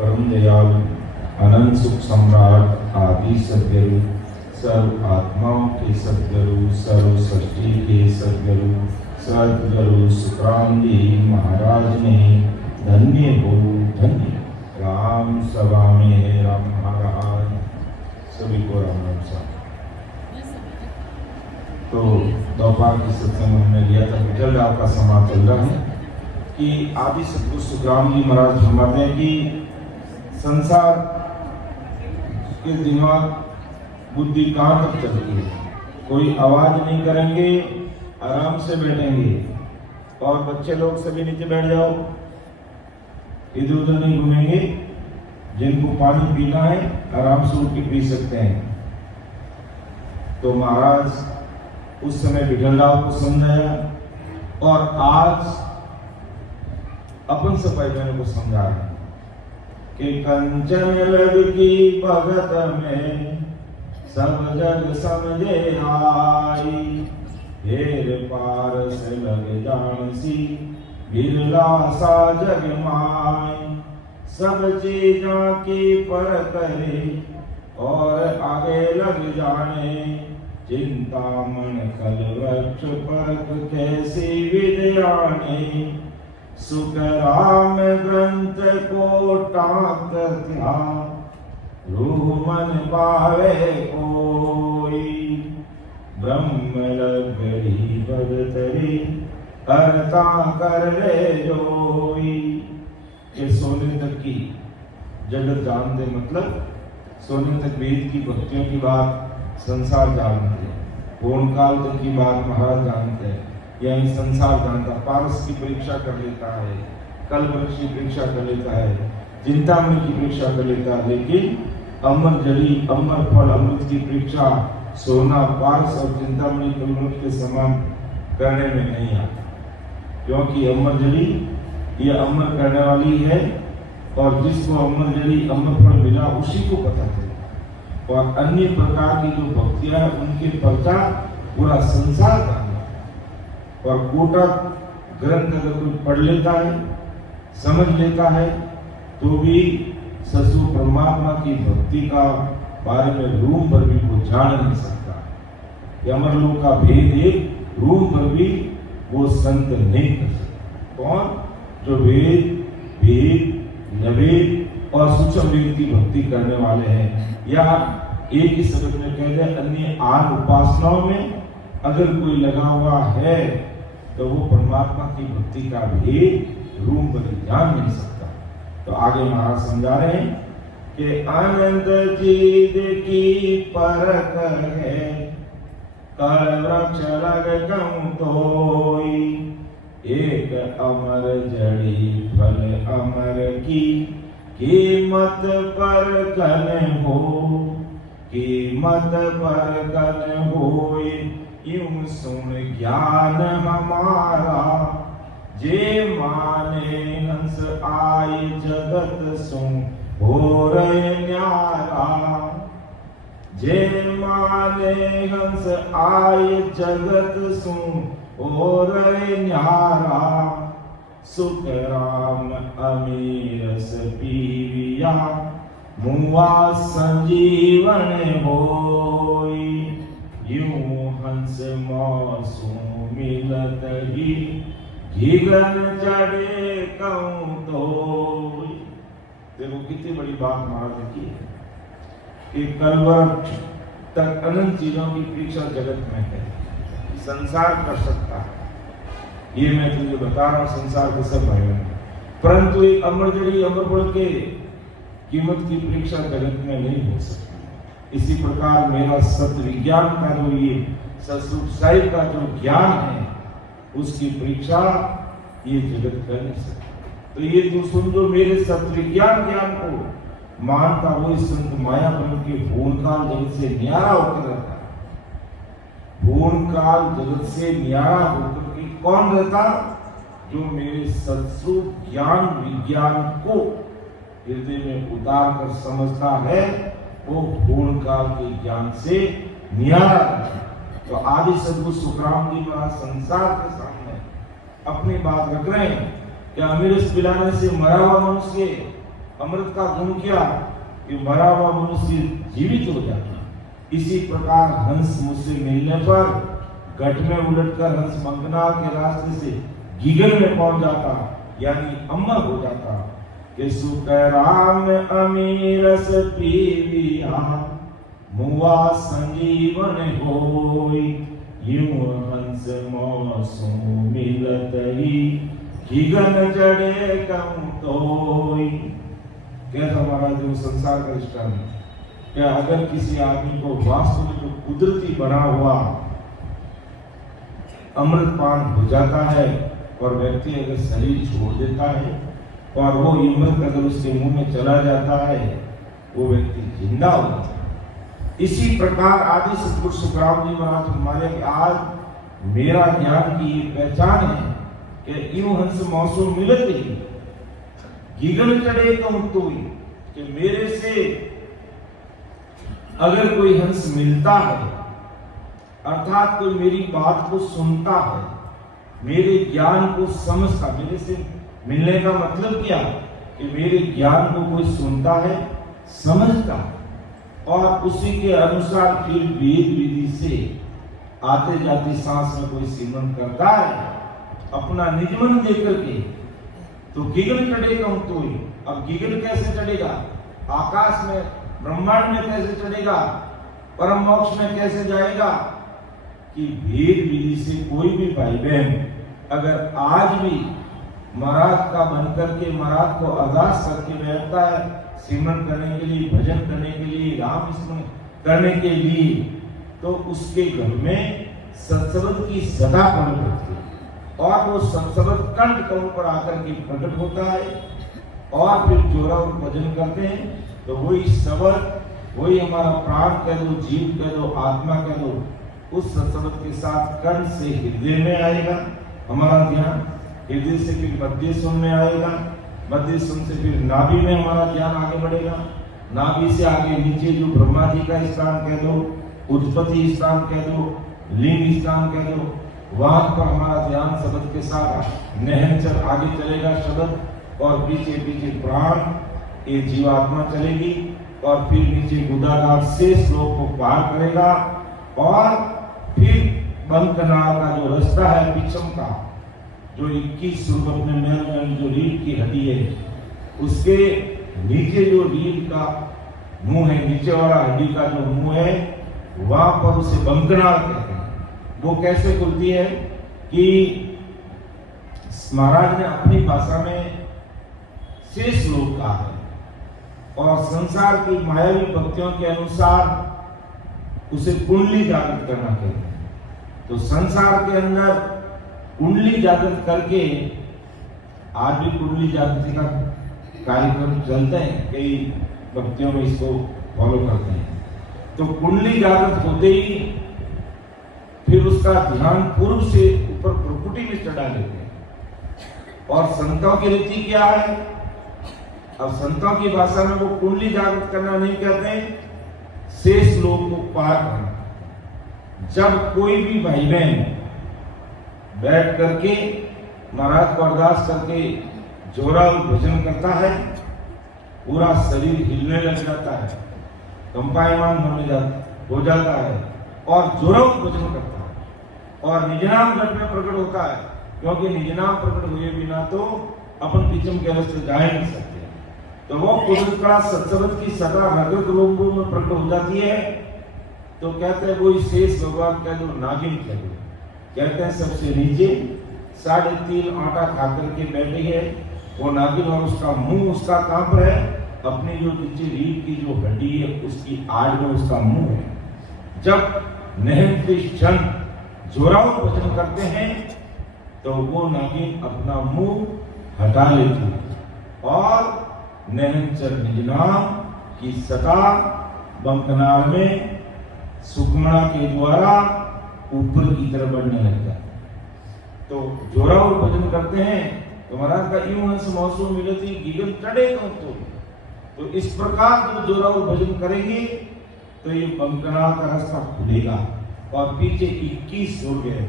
परम दयालु अनंत सुख सम्राट आदि सद्गुरु सर्व आत्माओं के सद्गुरु सर्व सृष्टि के सद्गुरु सद्गुरु सुखराम जी महाराज ने धन्य हो धन्य राम सभा में राम महाराज सभी को राम राम साहब। तो दोपहर की सत्संग में हमने लिया था विठल राव का समाज चल रहा है कि आदि सतगुरु सुखराम जी महाराज फरमाते हैं कि संसार के दिमाग बुद्धि कहाँ तक चलती है, कोई आवाज नहीं करेंगे, आराम से बैठेंगे और बच्चे लोग सभी नीचे बैठ जाओ, इधर उधर नहीं घूमेंगे, जिनको पानी पीना है आराम से उठ के पी सकते हैं। तो महाराज उस समय विठल राव को समझाया और आज अपन सफाई बहनों को समझा रहे हैं कि कंचन लड़की भगत में सब जग समझे आई, हेर पार से लग जान सी बिरला सा जग माई, सब चीजों की पर करे और आगे लग जाने, चिंतामण कल वृक्ष परक कैसी विद्याने, सुख राम ग्रंथ को टाक त्या, रूह मन पावे कोई, ब्रह्म लगरी बदतरी करता कर ले जोई। कि सोने तक की जगत जान दे, मतलब सोने तक वेद की भक्तियों की बात संसार जानते हैं, पूर्ण काल तक की बात महाराज जानते हैं, यानी संसार जानता, पारस की परीक्षा कर लेता है, कल्प वृक्ष की परीक्षा कर लेता है, चिंतामणि की परीक्षा कर लेता है, लेकिन अमर जड़ी अमर फल अमृत की परीक्षा सोना पारस और चिंतामणि कल्प के समान करने में नहीं आता, क्योंकि अमर जड़ी ये अमर करने वाली है और जिसको अमर जड़ी अमर फल मिला उसी को पता चले, और अन्य प्रकार की जो भक्तियां हैं उनके पर्चा पूरा संसार जाना। और कोटा ग्रंथ अगर कोई पढ़ लेता है समझ लेता है तो भी ससु परमात्मा की भक्ति का बारे में रूम भर भी वो जान नहीं सकता, कि अमरलोक का भेद एक रूम भर भी वो संत नहीं कर सकता। कौन? जो वेद भेद नवेद और सूक्ष्म वेद की भक्ति करने वाले हैं, या एक ही शब्द में कह दे अन्य आन उपासनाओं में अगर कोई लगा हुआ है तो वो परमात्मा की भक्ति का भेद रूम पर जान नहीं सकता। तो आगे महाराज समझा रहे हैं कि आनंद जीद की परख है, कल वृक्ष लग गम तोई, एक अमर जड़ी फल अमर की कीमत पर कन हो, कीमत पर कन होए, यूं सुन ज्ञान हमारा, जे माने हंस आए जगत सुन हो रहे न्यारा, जे माने हंस आए जगत सुन हो रहे न्यारा, सुख राम अमीरस पीविया, मुआ संजीवन होई, यूं हंस मौसू मिलत ही घिगन चढ़े कहूं तो। देखो कितनी बड़ी बात महाराज की है कि कलवृक्ष तक अनंत चीजों की परीक्षा जगत में है, संसार कर सकता है, ये मैं तुझे बता रहा हूं, संसार के सब भाइयों में, परंतु एक अमर जड़ी अमर फल के कीमत की परीक्षा जगत में नहीं हो सकती। इसी प्रकार मेरा सत्य विज्ञान का जो ये सतरूप साहिब का जो ज्ञान है उसकी परीक्षा ये जगत कर नहीं सकता। तो ये जो सुन जो मेरे सत्य विज्ञान ज्ञान को मानता वो इस संत माया बन के भून काल जगत से न्यारा होकर रहता है। भून काल जगत से न्यारा होकर के कौन रहता? जो मेरे सत्स्वरूप ज्ञान विज्ञान को हृदय में उतार कर समझता है वो पूर्ण काल के ज्ञान से न्यारा। तो आदि सद्गुरु सुखराम जी महाराज संसार के सामने अपनी बात रख रहे हैं कि अमृत पिलाने से मरा हुआ मनुष्य अमृत का गुण क्या कि मरा हुआ मनुष्य जीवित हो जाता। इसी प्रकार हंस मुझसे मिलने पर घट में उलटकर हंस मंगनाल के रास्ते से गीगल में पहुंच जाता, यानी अमर हो जाता। कि सुख राम अमीरस पीविया मुआ संजीवन होई, यूं हंस मौसू मिलत ही गीगन चढ़े कहूं तोई। कहता महाराज जो संसार का दृष्टांत क्या अगर किसी आदमी को वास्तव में जो कुदरती बना हुआ अमृतपान हो जाता है और व्यक्ति अगर शरीर छोड़ देता है और वो अमृत अगर उसके मुंह में चला जाता है, वो व्यक्ति जिंदा हो जाता है। इसी प्रकार आदि सतगुरु सुखराम जी महाराज हमारे आज मेरा ज्ञान की ये पहचान है कि यूं हंस मौसम मिलत ही गीगन चढ़े कहूं तोई, कि मेरे से अगर कोई हंस मिलता है अर्थात कोई मेरी बात को सुनता है, मेरे ज्ञान को समझता, मेरे से मिलने का मतलब क्या कि मेरे ज्ञान को कोई सुनता है, समझता और उसी के अनुसार फिर वेद विधि से आते जाते सांस में कोई सिमरन करता है अपना निजमन देकर के, तो गीगल चढ़ेगा हूं तो ही। अब गीगल कैसे चढ़ेगा? आकाश में ब्रह्मांड में कैसे चढ़ेगा? परम मोक्ष में कैसे जाएगा? कि वेद विधि से कोई भी भाई बहन अगर आज भी महाराज का बन करके महाराज को अरदास करके बैठता है सिमरन करने के लिए, भजन करने के लिए, राम स्मरण करने के लिए, तो उसके घर में सत्संग की सदा प्रकट होती है और वो सत्संग कंठ कौन पर आकर के प्रकट होता है और फिर जोरा और भजन करते हैं। तो वही शब्द, वही हमारा प्राण कह दो, जीव कह दो, आत्मा कह दो, उस सत्संग के साथ कंठ से हृदय में आएगा हमारा ध्यान, हृदय से फिर मध्य सुन में आएगा, मध्य सुन से फिर नाभि में हमारा ध्यान आगे बढ़ेगा, नाभि से आगे नीचे जो ब्रह्मा जी का स्थान कह दो, उत्पत्ति स्थान कह दो, लिंग स्थान कह दो, वहां पर हमारा ध्यान शब्द के साथ नहनचर आगे चलेगा शब्द और पीछे पीछे प्राण ये जीवात्मा चलेगी और फिर नीचे गुदाघाट से श्लोक को पार करेगा और फिर बंकनाल का जो रास्ता है पिछम का जो 21 रूप में मैल जो रीढ़ की हड्डी है उसके नीचे जो रीढ़ का मुंह है, नीचे वाला हड्डी का जो मुंह है वहां पर उसे बंकनाल कहते हैं। वो कैसे खुलती है कि महाराज ने अपनी भाषा में से श्लोक कहा है और संसार की मायावी भक्तियों के अनुसार उसे कुंडली जागृत करना कहते हैं। तो संसार के अंदर कुंडली जागृत करके आज भी कुंडली जागृति का कार्यक्रम चलते हैं, कई भक्तियों में इसको फॉलो करते हैं। तो कुंडली जागृत होते ही फिर उसका ध्यान पूर्व से ऊपर प्रकृति में चढ़ा लेते हैं और संतों की रीति क्या है? अब संतों की भाषा में वो कुंडली जागृत करना नहीं कहते हैं, शेष लोक को पार करना। जब कोई भी भाई बहन बैठ करके महाराज को अरदास करके जोरा भजन करता है, पूरा शरीर हिलने लग जाता है, कंपायमान हो जाता है और जोरा भजन करता है और निजनाम घट में प्रकट होता है, क्योंकि निजनाम प्रकट हुए बिना तो अपन पिछम के रास्ते जा नहीं सकते। तो वो कुदरत का सत्संग की सदा नगद लोगों में प्रकट हो जाती है। तो कहते हैं वो शेष भगवान कह दो, नागिन कह दो, कहते हैं सबसे नीचे 3.5 आटा खा करके बैठे है वो नागिन और उसका मुंह उसका कहां पर है? अपनी जो नीचे रीढ़ की जो हड्डी है उसकी आड़ में उसका मुंह है। जब नहन क्षण जोरावर भजन करते हैं तो वो नागिन अपना मुंह हटा लेती है और नहनचर निजनाम की सता बंकनाल में सुखमणा के द्वारा ऊपर की तरफ बढ़ने लगता है। तो जोरावर भजन करते हैं तो महाराज का यूं हंस मौसम मिलती गीगल चढ़े तो इस प्रकार जब जोरावर भजन करेंगे तो ये बंकनाल का रास्ता खुलेगा और पीछे 21 हो गए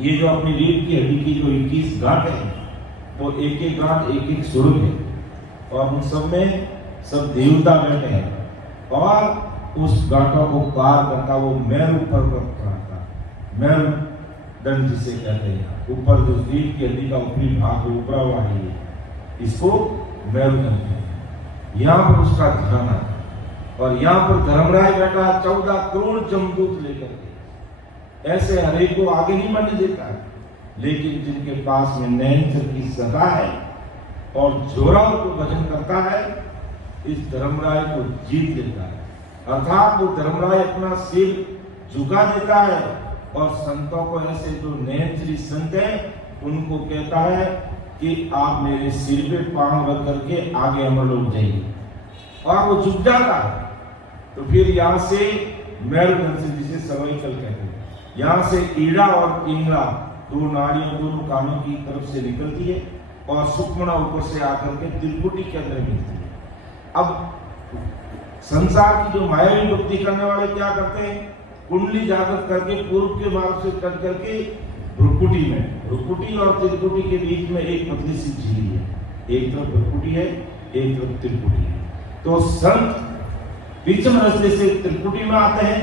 ये जो अपनी रीढ़ की हड्डी की जो 21 गांठ है वो एक एक गांठ एक एक स्वर्ग है, और उन सब में सब देवता बैठे हैं, और उस गांठों को पार करता वो मेरु पर्वत रहता, मेरु दंड जिसे कहते हैं, ऊपर जो रीढ़ की हड्डी का ऊपरी भाग ऊपरा हुआ है, इसको मेरुदंड कहते हैं। यहाँ पर उसका ध्यान आता, और यहाँ पर धर्मराय बैठा 14 करोड़ जमदूत लेकर के, ऐसे हरेक को आगे नहीं बढ़ने देता है, लेकिन जिनके पास में नैनचर की सदा है और जोरावर को भजन करता है, इस धर्मराय को जीत लेता है। अर्थात वो धर्मराय अपना सिर झुका देता है, और संतों को, ऐसे जो नैनचरी संत हैं, उनको कहता है कि आप मेरे सिर पे पांव रख करके आगे हम लोग जाइए, और वो झुक जाता है। तो फिर यहाँ से मेरुदंड से, जिसे सर्वाइकल कहते हैं, यहाँ से ईड़ा और पिंगला दो नाड़ियां दोनों कानों की तरफ से निकलती है, और सुक्मणा ऊपर से आकर के त्रिपुटी के अंदर मिलती है। अब संसार की जो मायावी भक्ति करने वाले क्या करते हैं, कुंडली जागृत करके पूर्व के मार्ग से कट करके भ्रुकुटी में, भ्रुकुटी और त्रिपुटी के बीच में एक पतली सी झील है, एक तरफ भ्रुकुटी है, एक तरफ त्रिपुटी है। तो संत बीचम रास्ते से त्रिपुटी में आते हैं,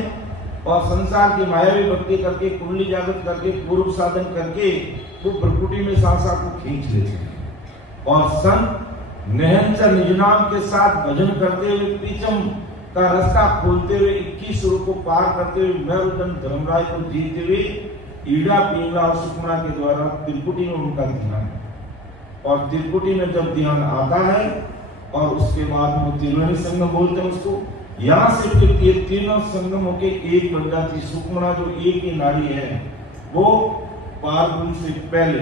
और संसार की मायावी भक्ति करके कुंडली जागृत करके पूर्व साधन करके वो भ्रुकुटी में सांसा को खींच लेते हैं, और संत नहनचर निज नाम के साथ भजन करते हुए पीछम का रास्ता खोलते हुए 21 रूप को पार करते हुए मेरुदंड धर्मराय को जीतते हुए ईड़ा पिंगला और सुक्मणा के द्वारा त्रिपुटी में उनका ध्यान है। और त्रिपुटी में जब ध्यान आता है, और उसके बाद वो त्रिवेणी संगम बोलते हैं उसको, यहाँ से फिर ये तीनों संगम होके एक बन जाती। सुक्मणा जो एक ही नाड़ी है, वो पारगुन से पहले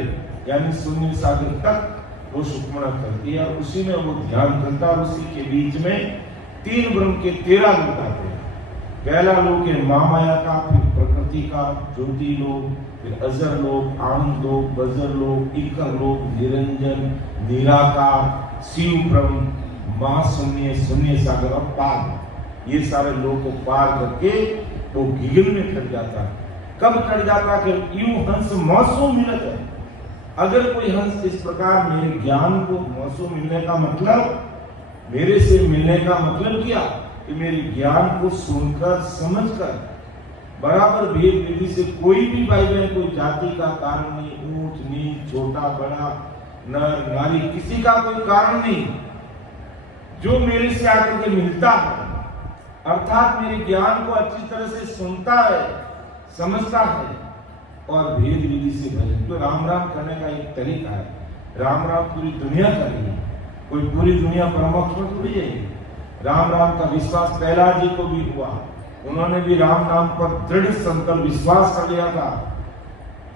यानी शून्य सागर तक वो सुक्मणा करती है, और उसी में वो ध्यान करता है। उसी के बीच में 3 ब्रह्म के 13 लोक आते हैं। पहला लोक है महामाया का, फिर प्रकृति का, ज्योति लोक, फिर अजर लोक, आनंद लोक, बजर लोक, इकर लोक, निरंजन, निराकार, शिव ब्रह्म, महाशून्य, शून्य सागर और पार। ये सारे लोक को पार करके वो गिगल में चढ़ जाता है। कब चढ़ जाता है? कि यूं हंस मौसम मिलत है। अगर कोई हंस इस प्रकार मेरे ज्ञान को मौसम मिलने का मतलब, मेरे से मिलने का मतलब क्या, कि मेरे ज्ञान को सुनकर समझकर बराबर भेद विधि से कोई भी भाई बहन, कोई जाति का कारण नहीं, ऊंच नीच, छोटा बड़ा, नर नारी, किसी का कोई कारण नहीं, जो मेरे से आकर के मिलता है, अर्थात मेरे ज्ञान को अच्छी तरह से सुनता है, समझता है, और भेद विधि से भजन। तो राम राम करने का एक तरीका है। राम राम पूरी दुनिया कर रही है, कोई पूरी दुनिया परमोक्ष में थोड़ी जाएगी। राम राम का विश्वास प्रहलाद जी को भी हुआ, उन्होंने भी राम नाम पर दृढ़ संकल्प विश्वास कर लिया था।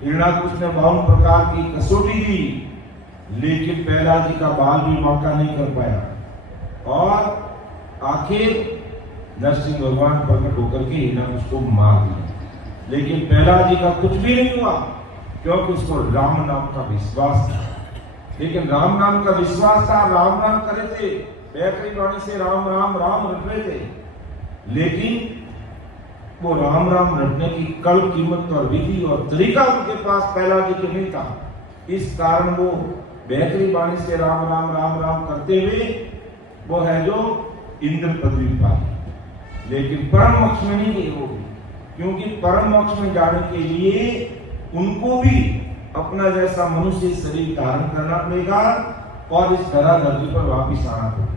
हिरण्याकश ने 52 प्रकार की कसौटी दी, लेकिन प्रहलाद जी का बाल भी मौका नहीं कर पाया, और आखिर नरसिंह भगवान प्रकट होकर के हिरण्याकश को मार दिया। लेकिन प्रहलाद जी का कुछ भी नहीं हुआ, क्योंकि उसको राम नाम का विश्वास था। लेकिन राम नाम का विश्वास था, राम नाम करे थे, बैकरी वाणी से राम राम राम रट रहे थे, लेकिन वो राम राम रटने की कल कीमत और विधि और तरीका उनके पास प्रहलाद जी के नहीं था। इस कारण वो बैकरी वाणी से राम राम राम राम करते हुए वो है जो इंद्र पदवी पाई, लेकिन परम मोक्ष में नहीं गए वो, क्योंकि परम मोक्ष में जाने के लिए उनको भी अपना जैसा मनुष्य शरीर धारण करना पड़ेगा, और इस धरा धरती पर वापिस आना पड़ेगा।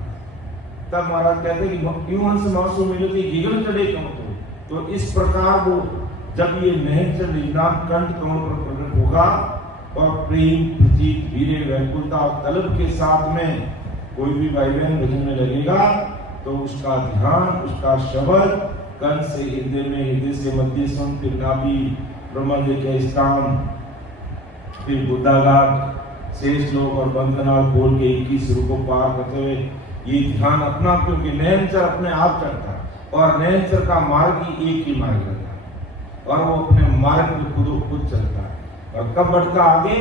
तब महाराज कहते हैं कि क्यों हंस मासो मिलती गिगल चढ़े कम। तो इस प्रकार वो जब ये नहनचर निजनाम कंठ कमल पर प्रकट होगा, और प्रेम, प्रतीक, वीर्य, व्याकुलता और तलब के साथ में कोई भी भाई बहन भजन में लगेगा, तो उसका ध्यान, उसका शब्द कंठ से हृदय में, हृदय से मध्य सुन, फिर नाभि ब्रह्मदेव के स्थान, फिर बुद्धाघाट, शेष लोक और बंधनाल खोल के 21 रूप को पार करते हुए ये ध्यान अपना, क्योंकि नैनचर अपने आप चढ़ता है, और नैनचर का मार्ग ही एक ही मार्ग रहता है, और वो अपने मार्ग में खुद चलता है। और कब बढ़ता आगे?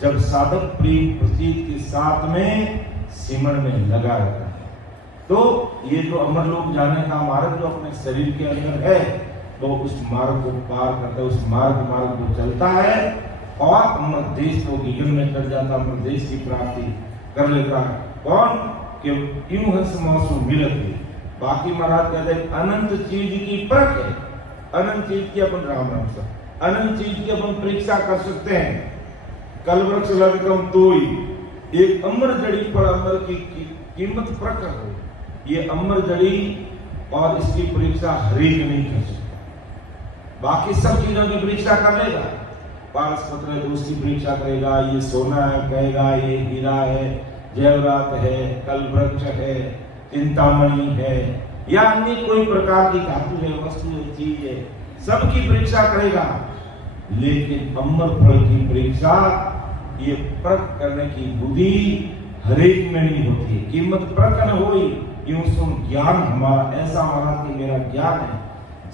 जब साधक प्रेम प्रतीक के साथ में सिमरण में लगा रहता है। तो ये जो अमर लोक जाने का मार्ग जो अपने शरीर के अंदर है, वो उस मार्ग को पार करता है, उस मार्ग को चलता है, और अमर देश को गगन में कर जाता, अमर देश की प्राप्ति कर लेता है। कौन? कि यूं हंस मौसम मिलते। बाकी महाराज कहते हैं अनंत चीज की परख है, अनंत चीज की अपन राम राम से अनंत चीज की अपन परीक्षा कर सकते हैं। कल वृक्ष लदकम तोई, एक अमर जड़ी पर अमर की कीमत प्रकट हो। ये अमर जड़ी और इसकी परीक्षा हर एक नहीं कर सकता। बाकी सब चीजों की परीक्षा कर लेगा, पारस पत्र है तो उसकी परीक्षा करेगा, ये सोना है कहेगा, ये हीरा है, जयवरात है, कल वृक्ष है, चिंतामणि है, या अन्य कोई प्रकार की धातु है, वस्तु है, चीज है, सबकी परीक्षा करेगा। लेकिन अमर फल की परीक्षा ये परख करने की बुद्धि हर एक में नहीं होती है। कीमत परख न होई यूं सुन ज्ञान हमारा, ऐसा महाराज कि मेरा ज्ञान है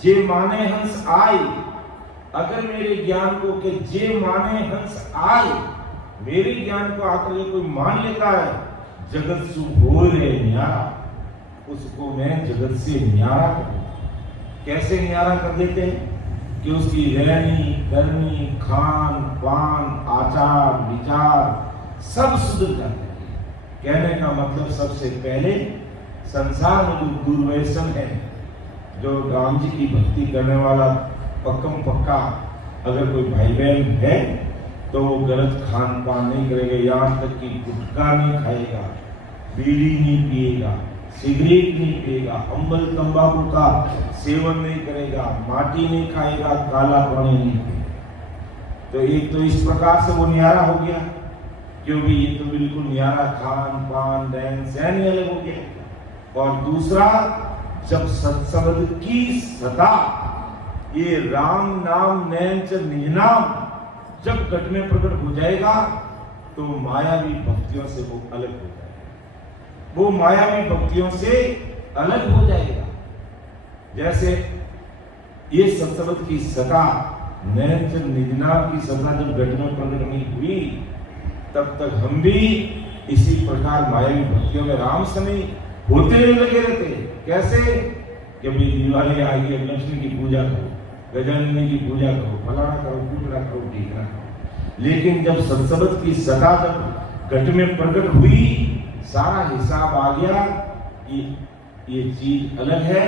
जे माने हंस आए। अगर मेरे ज्ञान को कि जे माने हंस आए, मेरे ज्ञान को आकर के कोई मान लेता है, जगत सु हो रे न्यारा, उसको मैं जगत से न्यारा कर दूं। कैसे न्यारा कर देते हैं कि उसकी रहनी करनी, खान पान, आचार विचार सब सुधर जाते हैं। कहने का मतलब सबसे पहले संसार में जो दुर्व्यसन है, जो राम जी की भक्ति करने वाला पक्कम पक्का अगर कोई भाई बहन है तो वो गलत खान पान नहीं करेगा, यहाँ तक कि गुटखा नहीं खाएगा, बीड़ी नहीं पिएगा, सिगरेट नहीं पिएगा, अम्बल तंबाकू का सेवन नहीं करेगा, माटी नहीं खाएगा, काला पानी नहीं पिएगा। तो एक तो इस प्रकार से वो न्यारा हो गया, क्योंकि ये तो बिल्कुल न्यारा खान पान रहन सहन ही अलग हो गया। और दूसरा, जब सत्संग की सदा ये राम नाम नैन च निज नाम जब घट में प्रकट हो जाएगा तो मायावी भक्तियों से वो अलग हो जाएगा, वो मायावी भक्तियों से अलग हो जाएगा। जैसे ये सत्संग की सता नैन च निज नाम की सता जब घट में प्रकट नहीं हुई, तब तक हम भी इसी प्रकार मायावी भक्तियों में राम समय होते हुए लगे रहते। कैसे? कि भाई दिवाली आएगी, लक्ष्मी की पूजा करो, गजाननी की पूजा करो, फलाना करो, टूटना करो, टीकना करो। लेकिन जब सत्संग की सता जब घट में प्रकट हुई, सारा हिसाब आ गया कि ये चीज अलग है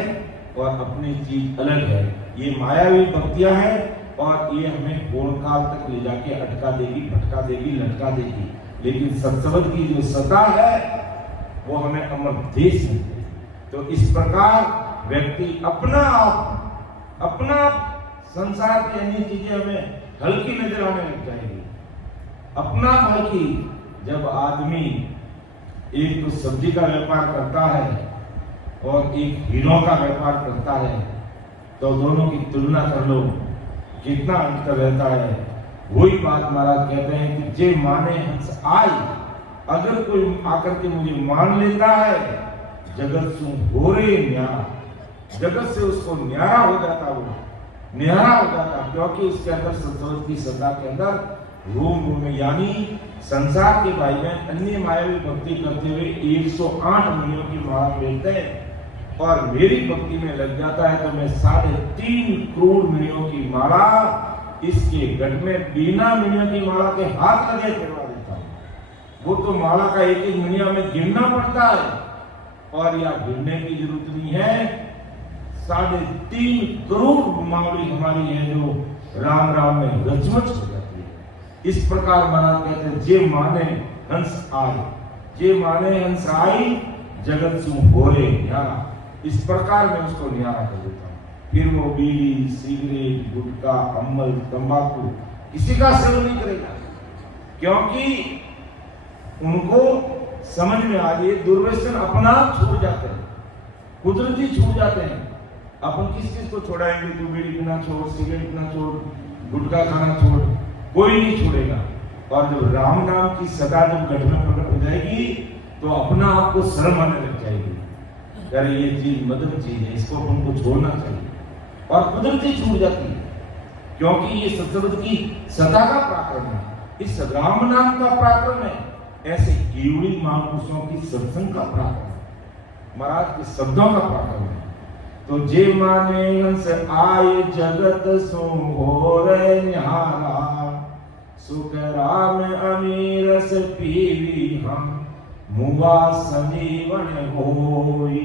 और अपनी चीज अलग है। ये मायावी भक्तियां हैं और ये हमें पूर्ण काल तक ले जाके अटका देगी, भटका देगी, लटका देगी। लेकिन सत्संग की जो सता है वो हमें अमर देश में दे। तो इस प्रकार व्यक्ति अपना संसार की अन्य चीजें हमें हल्की नजर आने लग जाएगी। अपना हल्की, जब आदमी एक तो सब्जी का व्यापार करता है और एक हीरो का व्यापार करता है, तो दोनों की तुलना कर लो कितना अंतर रहता है। वही बात महाराज कहते हैं कि जे माने हंस आए, अगर कोई आकर के मुझे मान लेता है, जगत सु हो रे न्यारा, जगत से उसको न्यारा हो जाता, वो न्यारा हो जाता, क्योंकि उसके अंदर संसार की सत्ता के अंदर रूम में, यानी संसार के भाई बहन अन्य मायावी भक्ति करते हुए 108 मुनियों की माला फेरते हैं और मेरी भक्ति में लग जाता है, तो मैं 3.5 करोड़ मुनियों की माला इसके गढ़ में बिना मुनियों की माला के हाथ लगे फेरवा देता हूँ। वो तो माला का एक एक मुनिया में गिनना पड़ता है, और या गिनने की जरूरत नहीं है। 3.5 करोड़ मावड़ी हमारी है जो राम राम में रचमच हो जाती है। इस प्रकार महाराज कहते हैं जे माने हंस आए, जे माने हंस आई, जगत सु होरे न्यारा। इस प्रकार मैं उसको न्यारा कर देता हूँ। फिर वो बीड़ी सिगरेट गुटखा अम्बल तंबाकू किसी का सेवन नहीं करेगा, क्योंकि उनको समझ में आ गई दुर्व्यसन अपना छूट जाते हैं, कुदरती छूट जाते हैं। अपन किस किस को छोड़ाएंगे? तू बीड़ी पीना छोड़, सिगरेट पीना छोड़, गुटखा खाना छोड़, कोई नहीं छोड़ेगा। और जब राम नाम की सदा जब घट में प्रकट हो जाएगी तो अपना आपको शर्म आने लग जाएगी, अरे ये चीज मदद चीज है, इसको अपन को छोड़ना चाहिए, और कुदरती छूट जाती है, क्योंकि ये सत्संग की सदा का पराक्रम है। इस राम नाम का पराक्रम है, ऐसे केवड़ी महापुरुषों की सत्संग का पराक्रम, महाराज के शब्दों का पराक्रम है। तो जे माने हंस आए, जगत सो हो रे निहारा, सुख राम अमीरस पीवी हम मुआ संजीवन होई।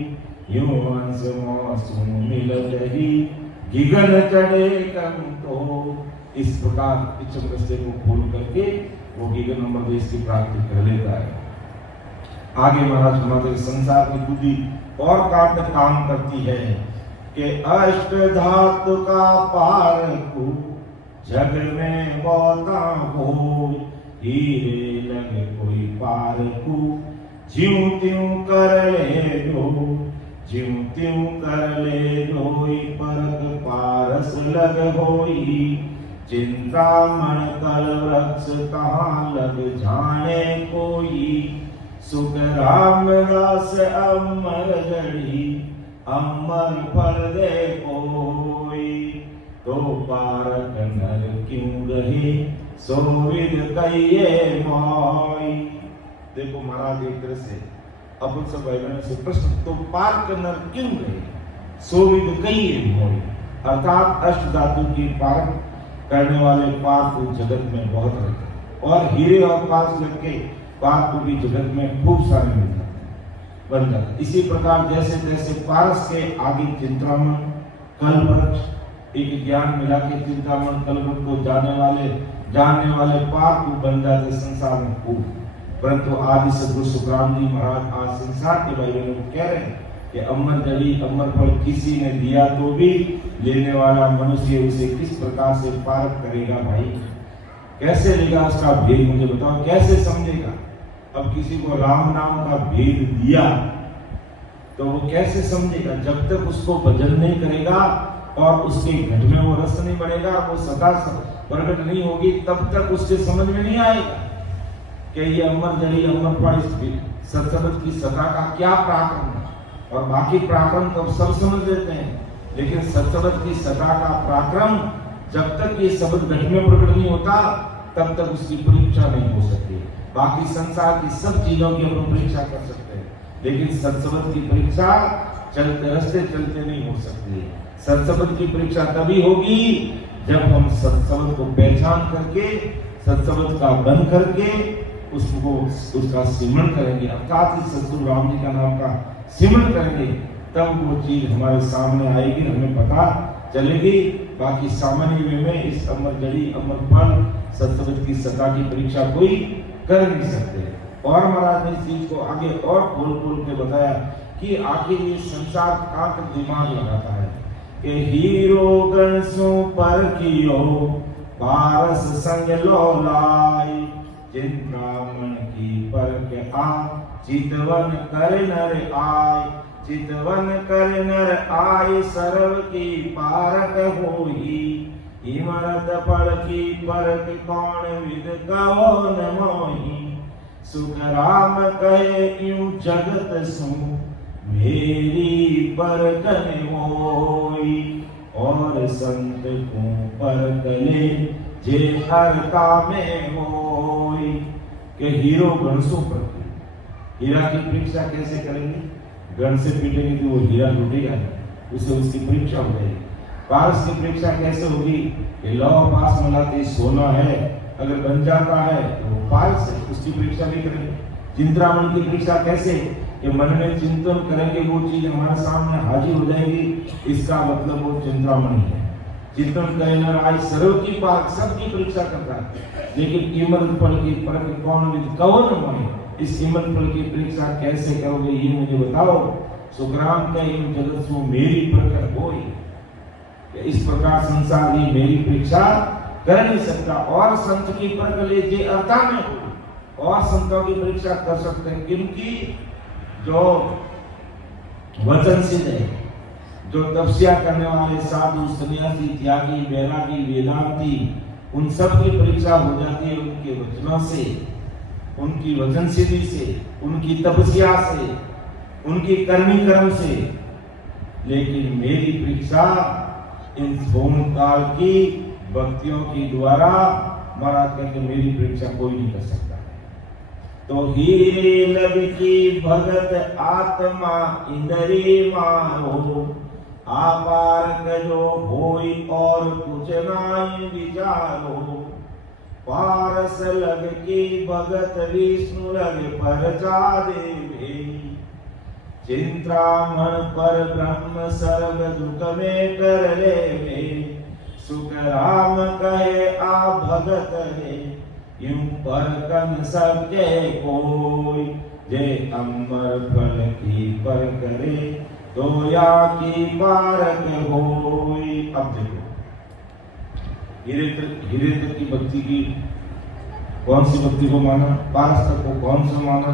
यूं अंश मौसम मिलत ही गिगन चढ़े कम तो। इस प्रकार पिछम रस्ते को खोल करके वो गिगन अमर देश की प्राप्ति कर लेता है। आगे महाराज हमारे संसार की बुद्धि और काम करती है कि अष्ट धातु का पार को जग में बौता हो। हीरे लगे कोई पार को ज्यों त्यों कर ले दो। ज्यों त्यों कर ले दोई परक पारस लग होई। चिंतामण कल वृक्ष कहाँ लग जाने कोई। सुख राम रस अमर जड़ी अमर फल दे कोई। तो पारक नर क्यों रहे सो विद कहिए मोई। देखो महाराज एक तरह से अपन सब भाई बहनों से प्रश्न, तो पारक नर क्यों रहे सो विद कहिए मोई। अर्थात अष्ट धातु की पारक करने वाले पार को जगत में बहुत रहते और हीरे और पास लग के पार को भी जगत में खूब सारे मिल जाते हैं, बन जाते। इसी प्रकार जैसे तैसे पारस के आगे चिंतामण कल्पवृक्ष एक ज्ञान मिला के चिंतामण कल्पवृक्ष को जानने वाले पार को बन जाते संसार में खूब। परंतु आदि सदगुरु सुखराम जी महाराज आज संसार के भाई बहनों को कह रहे हैं कि अमर जड़ी अमर फल किसी ने दिया तो भी लेने वाला मनुष्य उसे किस प्रकार से पार करेगा भाई, कैसे लेगा उसका भेद मुझे बताओ, कैसे समझेगा। अब किसी को राम नाम का भेद दिया तो वो कैसे समझेगा, जब तक उसको भजन नहीं करेगा और उसके घट में वो रस नहीं बढ़ेगा, वो सदा प्रकट नहीं होगी, तब तक उसके समझ में नहीं आएगा कि ये अमर जड़ी अमर फल सत्संग की सदा का क्या पराक्रम है। और बाकी पराक्रम तो सब समझ लेते हैं, लेकिन सत्संग की सदा का पराक्रम जब तक ये शब्द घट में प्रकट नहीं होता तब तक उसकी परीक्षा नहीं हो सकती। बाकी संसार की सब चीजों की हम परीक्षा कर सकते हैं, लेकिन सत्संग की परीक्षा चलते रास्ते चलते नहीं हो सकती। सत्संग की परीक्षा तभी होगी जब हम सत्संग को पहचान करके सत्संग का बन करके उसका सिमरण करेंगे, अर्थात इस सतगुरु राम जी का नाम का सिमरण करेंगे, तब वो चीज हमारे सामने आएगी, हमें पता चलेगी। बाकी सामान्य वे में इस अमर जड़ी अमर फल सत्संग की सत्ता की परीक्षा कोई कर नहीं सकते। और महाराज ने इस चीज को आगे और खोल के बताया कि आखिर ये संसार कहाँ तक दिमाग लगाता है कि हीरो गणसों पर कियो पारस संग लौलाई। चिंतामण की पर के आ चितवन कर नर आय। चितवन कर नर आय सर्व की पारक होई। इमरत फल की परक कौन विद कहो न मोही। सुख राम कहे यूं जगत सु मेरी परकन होई। और संत को परक ले जे हरता में होई। के हीरो गणसों पर हीरा की परीक्षा कैसे करेंगे, गण से पीटेंगे तो वो हीरा लुटेगा, उसे उसकी परीक्षा हो जाएगी। पारस की परीक्षा कैसे होगी, लौ पास मिलाते सोना है, अगर बन जाता है तो वो पारस है, उसकी परीक्षा नहीं करेंगे। चिंतामण की परीक्षा कैसे कि मन में चिंतन करेंगे वो चीज हमारे सामने हाजिर हो जाएगी, इसका मतलब वो चिंतामणि है। चिंतन करें आज सर्व की पार सबकी परीक्षा करता है, लेकिन इमरत फल की परख कौन विद कवन मोहि। इस इमरत फल की परीक्षा कैसे करोगे ये मुझे बताओ। सुखराम का इन जगत सो मेरी परख होई। इस प्रकार संसार ही मेरी परीक्षा कर नहीं सकता। और संत की परख ले जे अर्था में हो, और संतों की परीक्षा कर सकते हैं क्योंकि जो वचन सिद्ध है, जो तपस्या करने वाले साधु सन्यासी त्यागी वैरागी वेदांती, उन सब की परीक्षा हो जाती है उनके वचनों से, उनकी वचन सिद्धि से, उनकी तपस्या से, उनकी करनी कर्म से। लेकिन मेरी परीक्षा इन सोम काल की भक्तियों की द्वारा महाराज कहते मेरी परीक्षा कोई नहीं कर सकता। तो हीरे लब की भगत आत्मा इंद्री मारो। आपार जो होई और कुछ नाई विचारो। पारस लग की भगत विष्णु लग परचा देवे। चिंतामण पर ब्रह्म सर्व दुख में कर लेवे। सुख राम कहे आ भगत रे, यूं पर कन सबके कोई। जे अमर फल की पर करे, तो या की पारक होई। अब देखो हिरेत्र की भक्ति की कौन सी भक्ति को माना, पारस को कौन सा माना,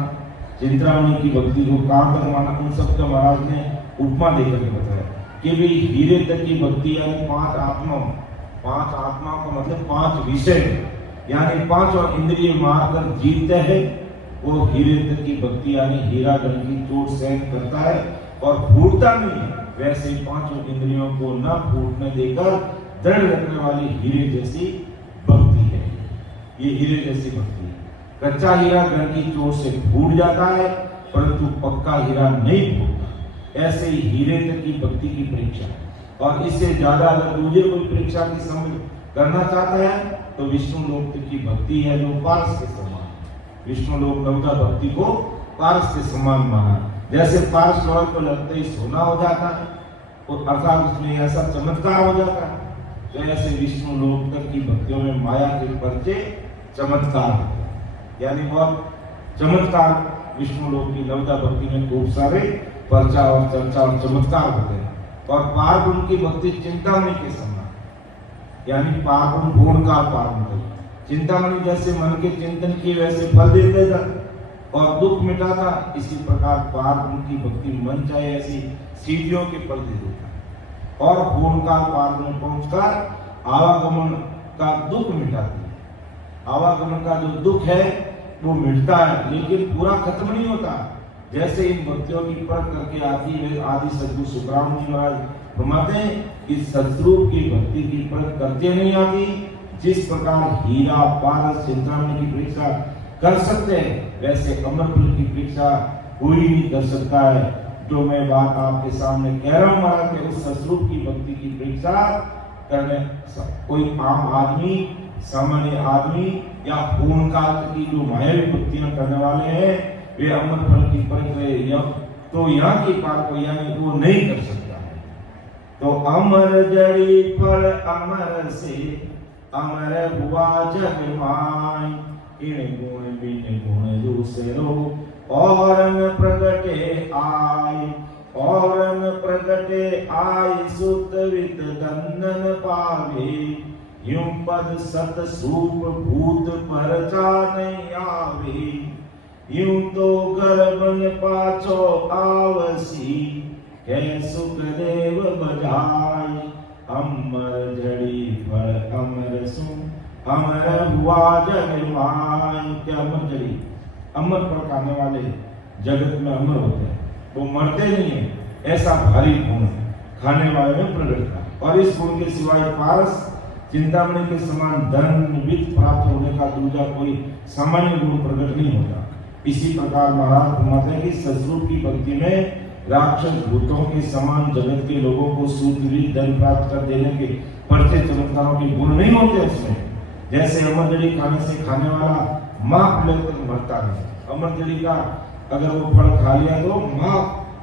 चिंतामणि की भक्ति को कहां तक माना, उन सब का महाराज ने उपमा देकर के बताया कि भी हिरेत्र की भक्ति यानी पांच आत्माओं का मतलब पांच विषय यानी पांचों इंद्रिय मारकर जीतते हैं, वो हिरेत्र की भक्ति यानी हीरा गण की चोट सहन करता है और फूटता नहीं। वैसे पांचों इंद्रियों को न फूटने देकर दृढ़ रखने वाली हीरे जैसी भक्ति है। ये हीरे जैसी भक्ति है। कच्चा हीरा गण की चोट से फूट जाता है, परंतु पक्का हीरा नहीं फूटता। ऐसे ही हिरेत्र की भक्ति की परीक्षा है। और इससे ज्यादा अगर मुझे कोई परीक्षा की समझ करना चाहता है तो विष्णु लोक की भक्ति है, जो पारस के समान। विष्णु लोक नवदा भक्ति को पारस के समान माना। जैसे पारस लोहे को लगते ही सोना हो जाता है, अर्थात उसमें ऐसा चमत्कार हो जाता है, तो ऐसे विष्णु लोक की भक्तियों में माया के पर्चे चमत्कार होते हैं। यानी बहुत चमत्कार विष्णु लोक की नवदा भक्ति में खूब सारे पर्चा और चर्चा और चमत्कार होते हैं। और पारगुण की भक्ति चिंतामणि के समान, यानी पारगुण गुण का पारगुण। चिंतामणि जैसे मन के चिंतन की वैसे फल देते था और दुख मिटाता, इसी प्रकार पारगुण की भक्ति मन चाहे ऐसी सीढ़ियों के फल दे देता और गुण का पारगुण पहुंचकर आवागमन का दुख मिटाती है। आवागमन का जो दुख है वो मिटता है, लेकिन पूरा खत्म नहीं होता। जैसे इन भक्तियों की परख करके आती है, आदि सद्गुरु सुखराम जी महाराज फरमाते हैं कि सतरूप की भक्ति की परख करते नहीं आती। जिस प्रकार हीरा पारस चिंतामणि की परीक्षा कर सकते हैं, वैसे अमरफल की परीक्षा कोई नहीं कर सकता है। जो मैं बात आपके सामने कह रहा हूँ महाराज के उस सतरूप की भक्ति की परीक्षा करने कोई आम आदमी, सामान्य आदमी या पूर्ण काल की जो मायावी भक्तियां करने वाले हैं, वे अमर फल की परख तो यहाँ की पार को यानी वो नहीं कर सकता है। तो अमर जड़ी फल अमर से अमर हुआ जग माय। इन गुण बिन गुण दूसरो औरन प्रगटे आय। औरन प्रगटे आय सुत वित दंदन पावे। यूं पद सत सूप भूत परचा नहीं आवे। यूं तो गर्भन पाछो आवसी है सुखदेव बजाय। अमर जड़ी फल अमर सु अमर हुआ जग माय। क्या अमर जड़ी अमर फल खाने वाले जगत में अमर होते हैं, वो मरते नहीं है। ऐसा भारी गुण खाने वाले में प्रकट था। और इस गुण के सिवाय पारस चिंतामणि के समान धन वित्त प्राप्त होने का दूसरा कोई सामान्य गुण प्रकट नहीं होता। इसी प्रकार महाराज फरमाते हैं कि सतरूप की भक्ति में राक्षस भूतों के समान जगत के लोगों को सुदृढ़ धन प्राप्त कर देने के परचे चमत्कारों के गुण नहीं होते उसमें। जैसे अमर जड़ी खाने से खाने वाला मां प्रलय तक मरता नहीं। अमर जड़ी का अगर वो फल खा लिया तो मां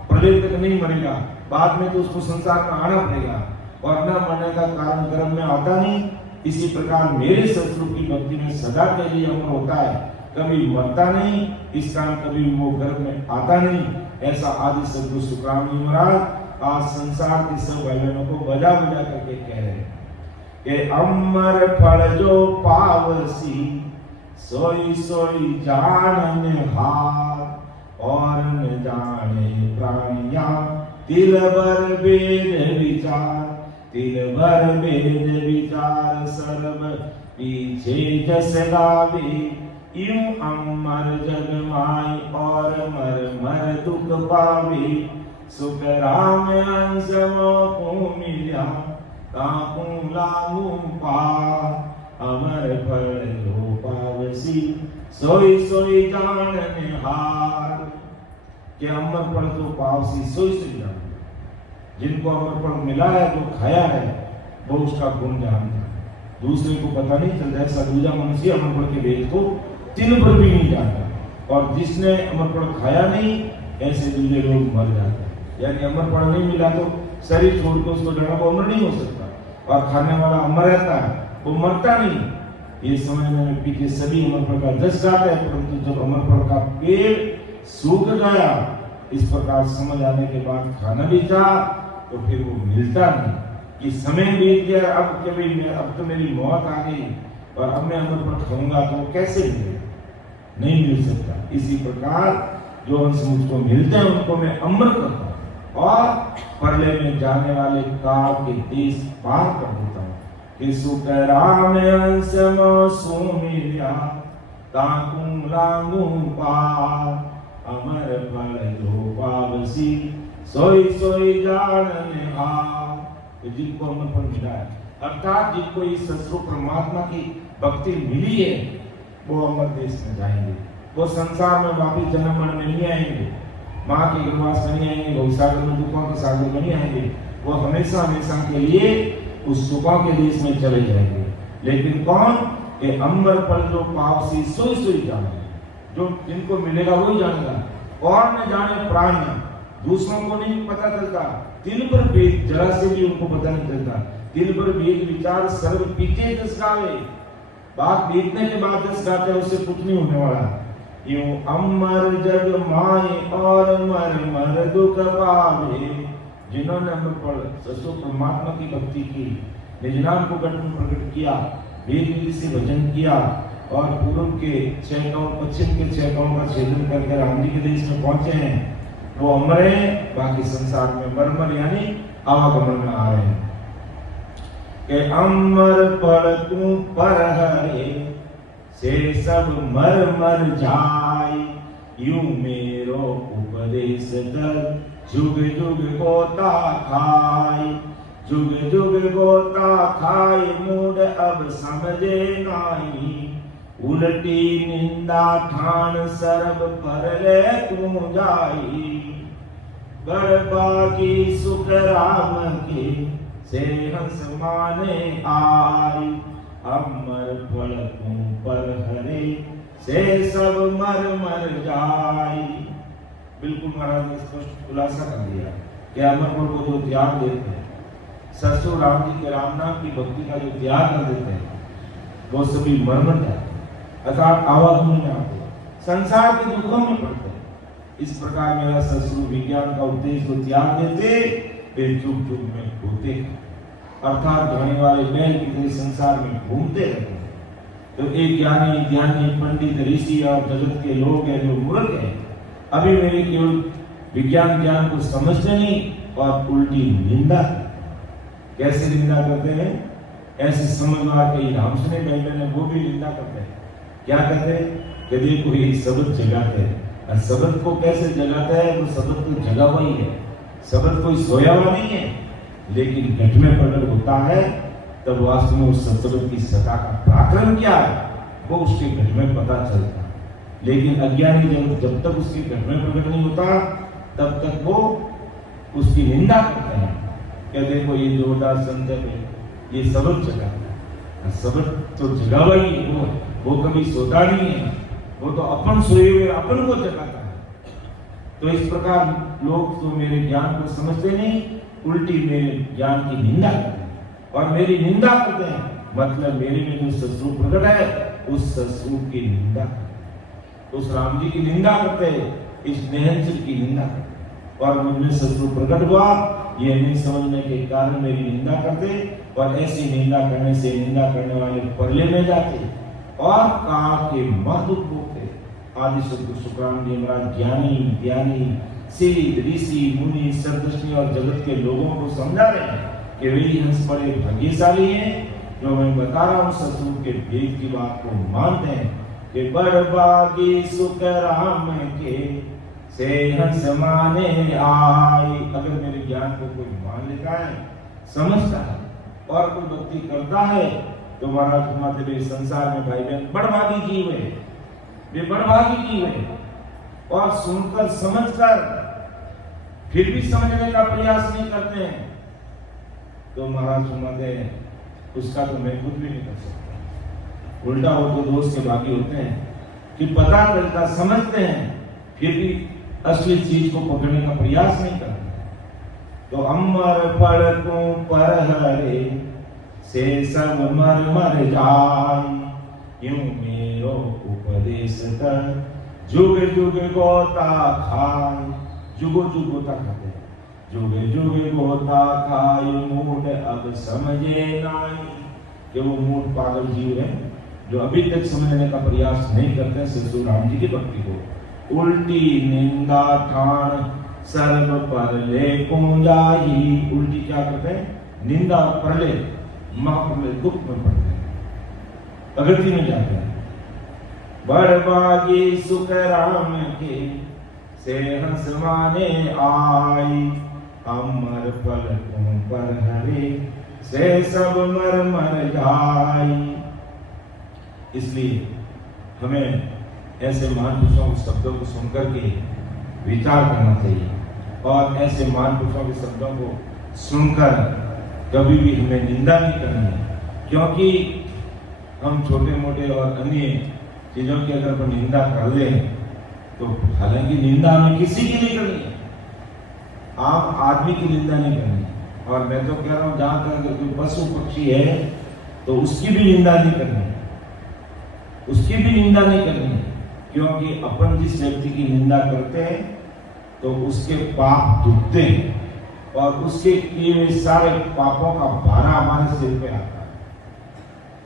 प्रलय तक नहीं मरेगा, बाद में तो उसको संसार में आना पड़ेगा और न मरने का कारण गर्भ में आता नहीं। इसी प्रकार मेरे सतरूप की भक्ति में सदा के लिए अमर होता है, कभी मरता नहीं, इस कारण कभी वो गर्भ में आता नहीं। ऐसा आदि सद्गुरु सुखराम जी महाराज आज संसार के सब भाई बहनों को बजा बजा करके कह रहे हैं कि अमर फल जो पावसी सोई सोई जानन हार। और न जाने प्राणिया तिल भर वेद विचार। तिल भर वेद विचार सर्व पीछे जस गावे। यूं अमर जग माय और मर मर दुख पावे। सुख राम अंश को मिल्या ताकू लागू पार। अमर फल जो पावसी सोई सोई जानन हार। कि अमर फल जो पावसी सोई सोई जान, जिनको अमर फल मिला है, जो खाया है, वो उसका गुण जानता है। दूसरे को पता नहीं चलता है। सदूजा मनुष्य अमरफल के वेद को तिल पर भी नहीं जानता, और जिसने अमरफल खाया नहीं ऐसे दूसरे लोग मर जाते हैं। यानी अमरफल नहीं मिला तो शरीर छोड़ के उसको जड़ा वो अमर नहीं हो सकता, और खाने वाला अमर रहता है, वो मरता नहीं। ये समझने में पीछे सभी अमरफल का जस गाते हैं, परंतु जब अमरफल का पेड़ सूख गया इस प्रकार समझ आने के बाद खाना भी था तो फिर वो मिलता नहीं कि समय बीत गया, अब तो मेरी मौत आ गई और अब मैं अमरफल खाऊंगा तो कैसे मिलेगा, नहीं मिल सकता। इसी प्रकार जो अंश मुझको मिलते हैं उनको मैं अमर करता हूँ और परले में जाने वाले काल के देश पार कर देता हूँ कि सुकराम अंश मो मिलिया ताकू लांगू पार अमर फल जो पावसी सोई सोई जान निहार। जिनको अमर फल मिला है अर्थात जिनको इस ससुर परमात्मा की भक्ति मिली है वो अमर देश में जाएंगे, वो संसार में वापिस जन्म मरण में नहीं आएंगे, माँ के गर्भवास में नहीं आएंगे, भवसागर में दुखों के सागर में नहीं आएंगे, वो हमेशा हमेशा के लिए उस सुखों के देश में चले जाएंगे। लेकिन कौन? ये अमर फल जो पावसी सोई सोई जाने, जो जिनको मिलेगा वही जानेगा, और न जाने प्राण, दूसरों को नहीं पता चलता। तिल पर वेद जरा से भी उनको पता नहीं चलता। तिल पर वेद विचार सर्व पीछे दस गावे, बात बीतने के बाद दस गाते उससे कुछ नहीं होने वाला। यूं अमर जग माए और मर मर दुख पावे, जिन्होंने अमर फल ससुर परमात्मा की भक्ति की, निज नाम को गढ़ में प्रकट किया, वेद विधि से भजन किया और पूर्व के 6 गांव पश्चिम के 6 गांव का छेदन करके राम जी के देश में पहुंचे हैं, वो अमर है। बाकी संसार में मरमर यानी आवागमन में आ रहे हैं के अमर पड़ तू पर हरे से सब मर मर जाय, यूं मेरो उपदेश कर जुग जुग गोता खाय, जुग जुग गोता खाय मूड अब समझे नाई, उल्टी निंदा ठान सर्व पर ले तू जाई, बड़बागी सुख राम के से हंस माने आई, अमर फल तुम पर हरे से सब मर मर जाई। बिल्कुल महाराज ने स्पष्ट खुलासा कर दिया कि अमर फल को जो त्याग देते हैं, ससुर राम जी के राम नाम की भक्ति का जो त्याग कर देते हैं वो सभी मर मर जाते हैं, अर्थात आवागमन में आते हैं, संसार के दुखों में पड़ते हैं। इस प्रकार मेरा ससुर विज्ञान का उपदेश को त्याग देते वे जुग जुग में होते हैं, अर्थात धोने वाले बैल की तरह संसार में घूमते रहते हैं। तो एक ज्ञानी ज्ञानी पंडित ऋषि और जगत के लोग हैं जो मूर्ख हैं, अभी मेरे केवल विज्ञान ज्ञान को समझते नहीं और उल्टी निंदा। कैसे निंदा करते हैं? ऐसे समझदार कई राम सुने बैठे हैं वो भी निंदा करते हैं। क्या कहते हैं कि देखो ये शब्द जगाते हैं, और शब्द को कैसे जगाता है? वो शब्द तो जगा हुआ ही है, शब्द कोई सोया हुआ नहीं है, लेकिन घट में प्रकट होता है तब वास्तव में उस शब्द की सत्ता का पराक्रम क्या है वो उसके घट में पता चलता है। लेकिन अज्ञानी जब तक उसके घट में प्रकट नहीं होता तब तक वो उसकी निंदा करते हैं। क्या देखो ये जोरदार संत है, ये शब्द जगा, शब्द तो जगा हुआ ही है, वो कभी सोता नहीं है, वो तो अपन सोए हुए अपन को जगाता है। तो इस प्रकार लोग तो मेरे ज्ञान को समझते नहीं, उल्टी मेरे ज्ञान की निंदा करते हैं और मेरी निंदा करते हैं, मतलब मेरे में जो ससुर प्रकट है उस ससुर की निंदा करते हैं, उस राम जी की निंदा करते हैं, इस नेहंचल की निंदा करते हैं। और मुझमें ससुर प्रकट हुआ ये नहीं समझने के कारण मेरी निंदा करते, और ऐसी निंदा करने से निंदा करने वाले परले में जाते और काल के महदुख भोगते। आदि शुक्राम जी महाराज ज्ञानी ज्ञानी सिद्ध ऋषि मुनि सदृष्टि और जगत के लोगों को समझा रहे हैं कि वे हंस बड़े भाग्यशाली हैं जो मैं बता रहा हूँ ससुर के वेद की बात को मानते हैं कि बड़भागी सुख राम के से हंस माने आए। अगर मेरे ज्ञान को कोई मान लेता है, समझता है और कोई भक्ति करता है तो महाराज घुमाते हुए संसार में भाई बहन बड़भागी जीव है, वे बड़भागी जीव है। और सुनकर समझकर फिर भी समझने का प्रयास नहीं करते हैं तो महाराज घुमाते हैं उसका तो मैं कुछ भी नहीं कर सकता। उल्टा वो तो दोस्त के बाकी होते हैं कि पता चलता समझते हैं फिर भी असली चीज को पकड़ने का प्रयास नहीं करते। तो अमर फल तू पर हरे से सब मर मर जाय, यूं मेरो उपदेश कर जुग जुग गोता खाय। जुगो जुग गोता खाते, जुग जुग गोता खाय, मूड अब समझे नाई। कि वो मूड पागल जीव है जो अभी तक समझने का प्रयास नहीं करते श्री राम जी की भक्ति को। उल्टी निंदा ठान सर्व पर ले जाई। उल्टी क्या करते हैं? निंदा पर ले, महाप्रलय दुख में पड़ते हैं, प्रगति में जाते हैं। बड़बागी सुख राम के से हंस माने आई, अमर फल तुम पर हरे से सब मर मर जाई। इसलिए हमें ऐसे महान पुरुषों के शब्दों को सुनकर के विचार करना चाहिए और ऐसे महान पुरुषों के शब्दों को सुनकर कभी भी हमें निंदा नहीं करनी है। क्योंकि हम छोटे मोटे और अन्य चीजों की अगर हम निंदा कर लें तो हालांकि निंदा हमें किसी की नहीं करनी है, आम आदमी की निंदा नहीं करनी। और मैं तो कह रहा हूं जहां तक कोई पशु पक्षी है तो उसकी भी निंदा नहीं करनी, उसकी भी निंदा नहीं करनी। क्योंकि अपन जिस व्यक्ति की निंदा करते हैं तो उसके पाप दुखते हैं और उसके किए हुए सारे पापों का भारा हमारे सिर पे आता है,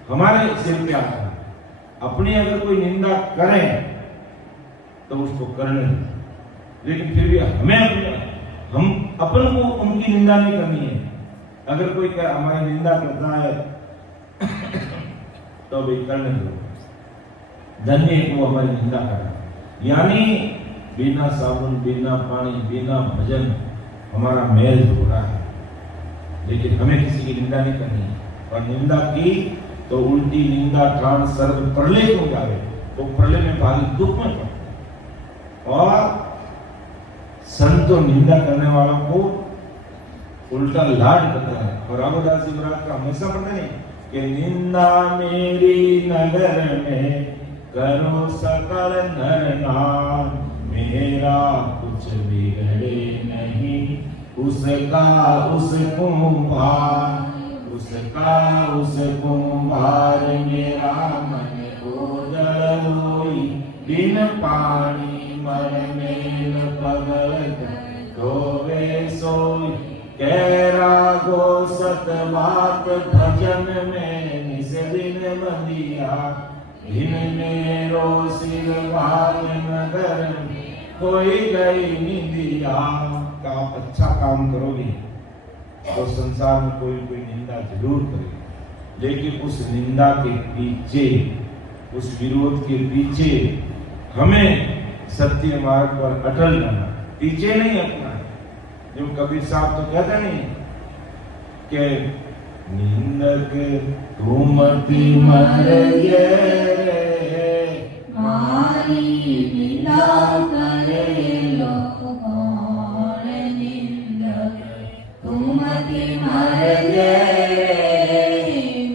हमारे सिर पे आता है। अपनी अगर कोई निंदा करें तो उसको करने दें, लेकिन फिर भी हम अपन को उनकी निंदा नहीं करनी है। अगर कोई हमारी निंदा करता है तो भी करने दो, धन्य है वो हमारी निंदा कर रहा है। यानी बिना साबुन, बिना पानी, बिना भजन हमारा मेल हो रहा है, लेकिन हमें किसी की निंदा नहीं करनी है। और निंदा की तो उल्टी निंदा ठान सर्व प्रलय हो जाए, तो प्रलय में भारी दुख में पड़े। और संतो निंदा करने वालों को उल्टा लाड करता है। और रामदास जी महाराज का हमेशा पढ़ते नहीं कि निंदा मेरी नगर में करो सकल नर नाम, मेरा कुछ बिगड़े नहीं उसका उस कुंभार, उसका उस कुंभार। मेरा मन ओझल होई बिन पानी, मन मेल पगल धोवे सोई। कैरा गो सत बात भजन में निस दिन बंदिया, इन मेरो सिर भाग नगर कोई गई निंदिया। का आप अच्छा काम करोगे तो संसार में कोई कोई निंदा जरूर करेगा, लेकिन उस निंदा के पीछे, उस विरोध के पीछे हमें सत्य मार्ग पर अटल रहना, पीछे नहीं हटना। जो कबीर साहब तो कहते नहीं कि निंदक तुमति मर गए, मारी निंदा करे लोग कौन, निंदक तुमति मर गए,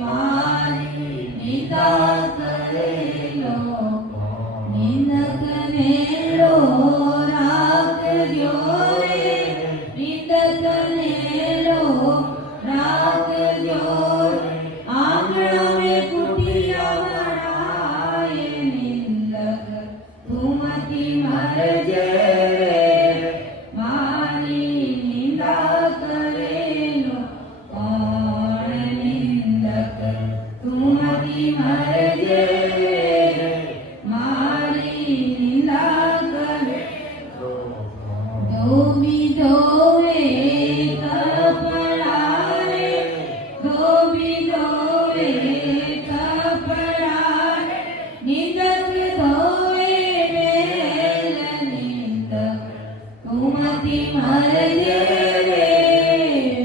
मारी निंदा करे लोग, निंदक मेरो राख दियो रे, निंदक मेरो राख दियो रे। आंगन में कुटिया बनाए, निंदक तुमति मर गए, मारी निंदा करे लो कौन, निंदक तुमति मर गए, मारी निंदा करे लो कौन। धोबी धोवे कपड़ा रे, धोबी धोवे कपड़ा रे, निंदक धोवे मेल, निंदक तुमति मर गए,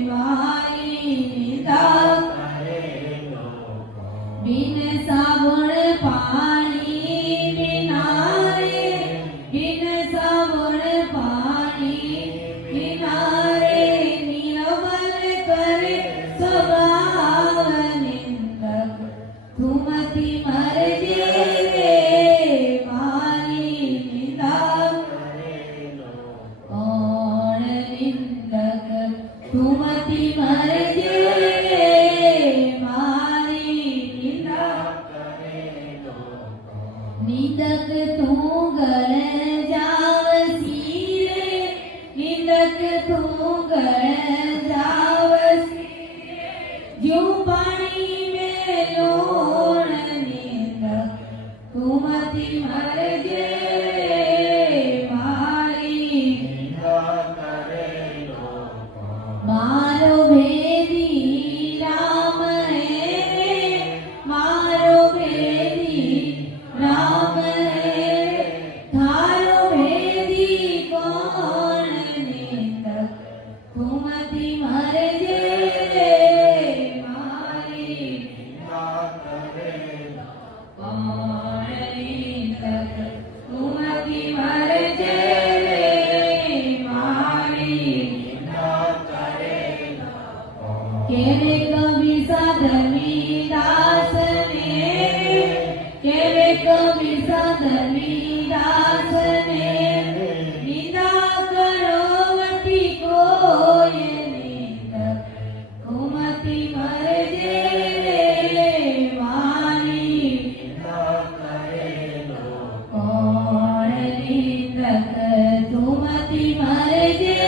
मारी निंदा करे लो कौन। बिन साबुन पानी बिना रे, बिन साबुन पानी बिना रे, निर्मल करे स्वभाव, निंदक તુમતી મરજે મારી નિંદા નિંદક તું ગળ જાવસી રે નિંદક તું ગળ જાવસી જો પાણી में लोण निंदक તુમતી મરજે मारो भेदी राम है मारो भेदी राम है थारो भेदी कौन निंदक તુમતી मरजे मारी कौन निंदक તુમતી मरजे केवे कवि साधवी दास ने केवे कवि साधवी दास ने निंदा करो वटी कोई निंदक તુમતી मरजे मारी कौन निंदक તુમતી मरजे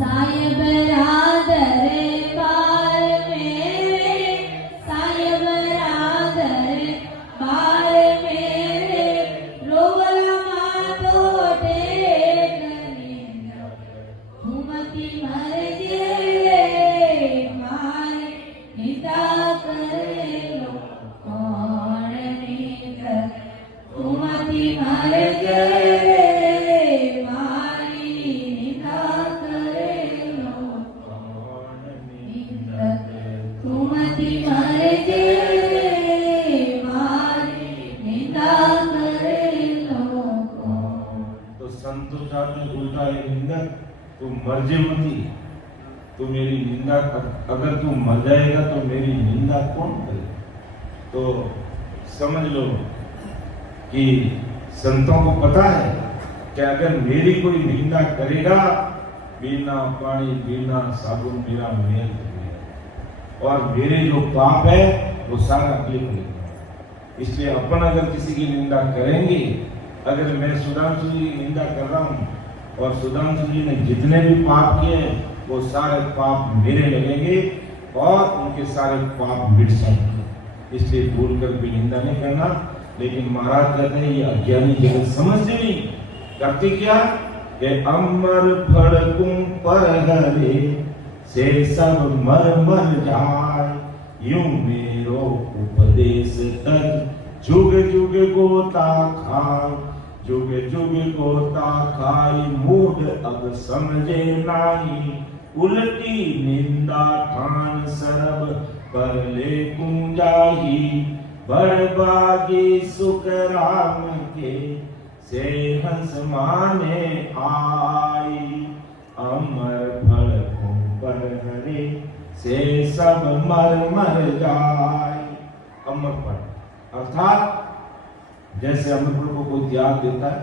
साहेब राधर बार मेरे साहेब राधर बार मेरे रोवला मातो टेक निंदक તુમતી मरजे मारी निंदा करेलो कौन निंदक તુમતી मरजे તુમતી મરજે મારી નિંદા કરે લોકો तो संतों साथ उल्टा है निंदक तू मरजे मती तो मेरी निंदा अगर तू मर जाएगा तो मेरी निंदा कौन करे। तो समझ लो कि संतों को पता है कि अगर मेरी कोई निंदा करेगा बिना पानी बिना साबुन बिना मेल और मेरे जो पाप है वो सारा क्लिप लेगा। इसलिए अपन अगर किसी की निंदा करेंगे, अगर मैं सुधांशु जी की निंदा कर रहा हूँ और सुधांशु जी ने जितने भी पाप किए वो सारे पाप मेरे लगेंगे और उनके सारे पाप मिट जाएंगे। इसलिए भूल कर भी निंदा नहीं करना। लेकिन महाराज कहते हैं ये अज्ञानी जगत समझते नहीं, करते क्या कि अमर फड़कुं पर हरे से सब मर मर जाए यूं मेरो उपदेश तक जुग जुग गोता खाए जुग जुग गोता खाई मूड अब समझे नाही उल्टी निंदा ठान सरब कर ले कुंजाही बड़बागी सुख राम के से हंस माने आई अमर फल पर हरे से सब मर मर जाए। अमर फल अर्थात जैसे अमर फल को कोई त्याग देता है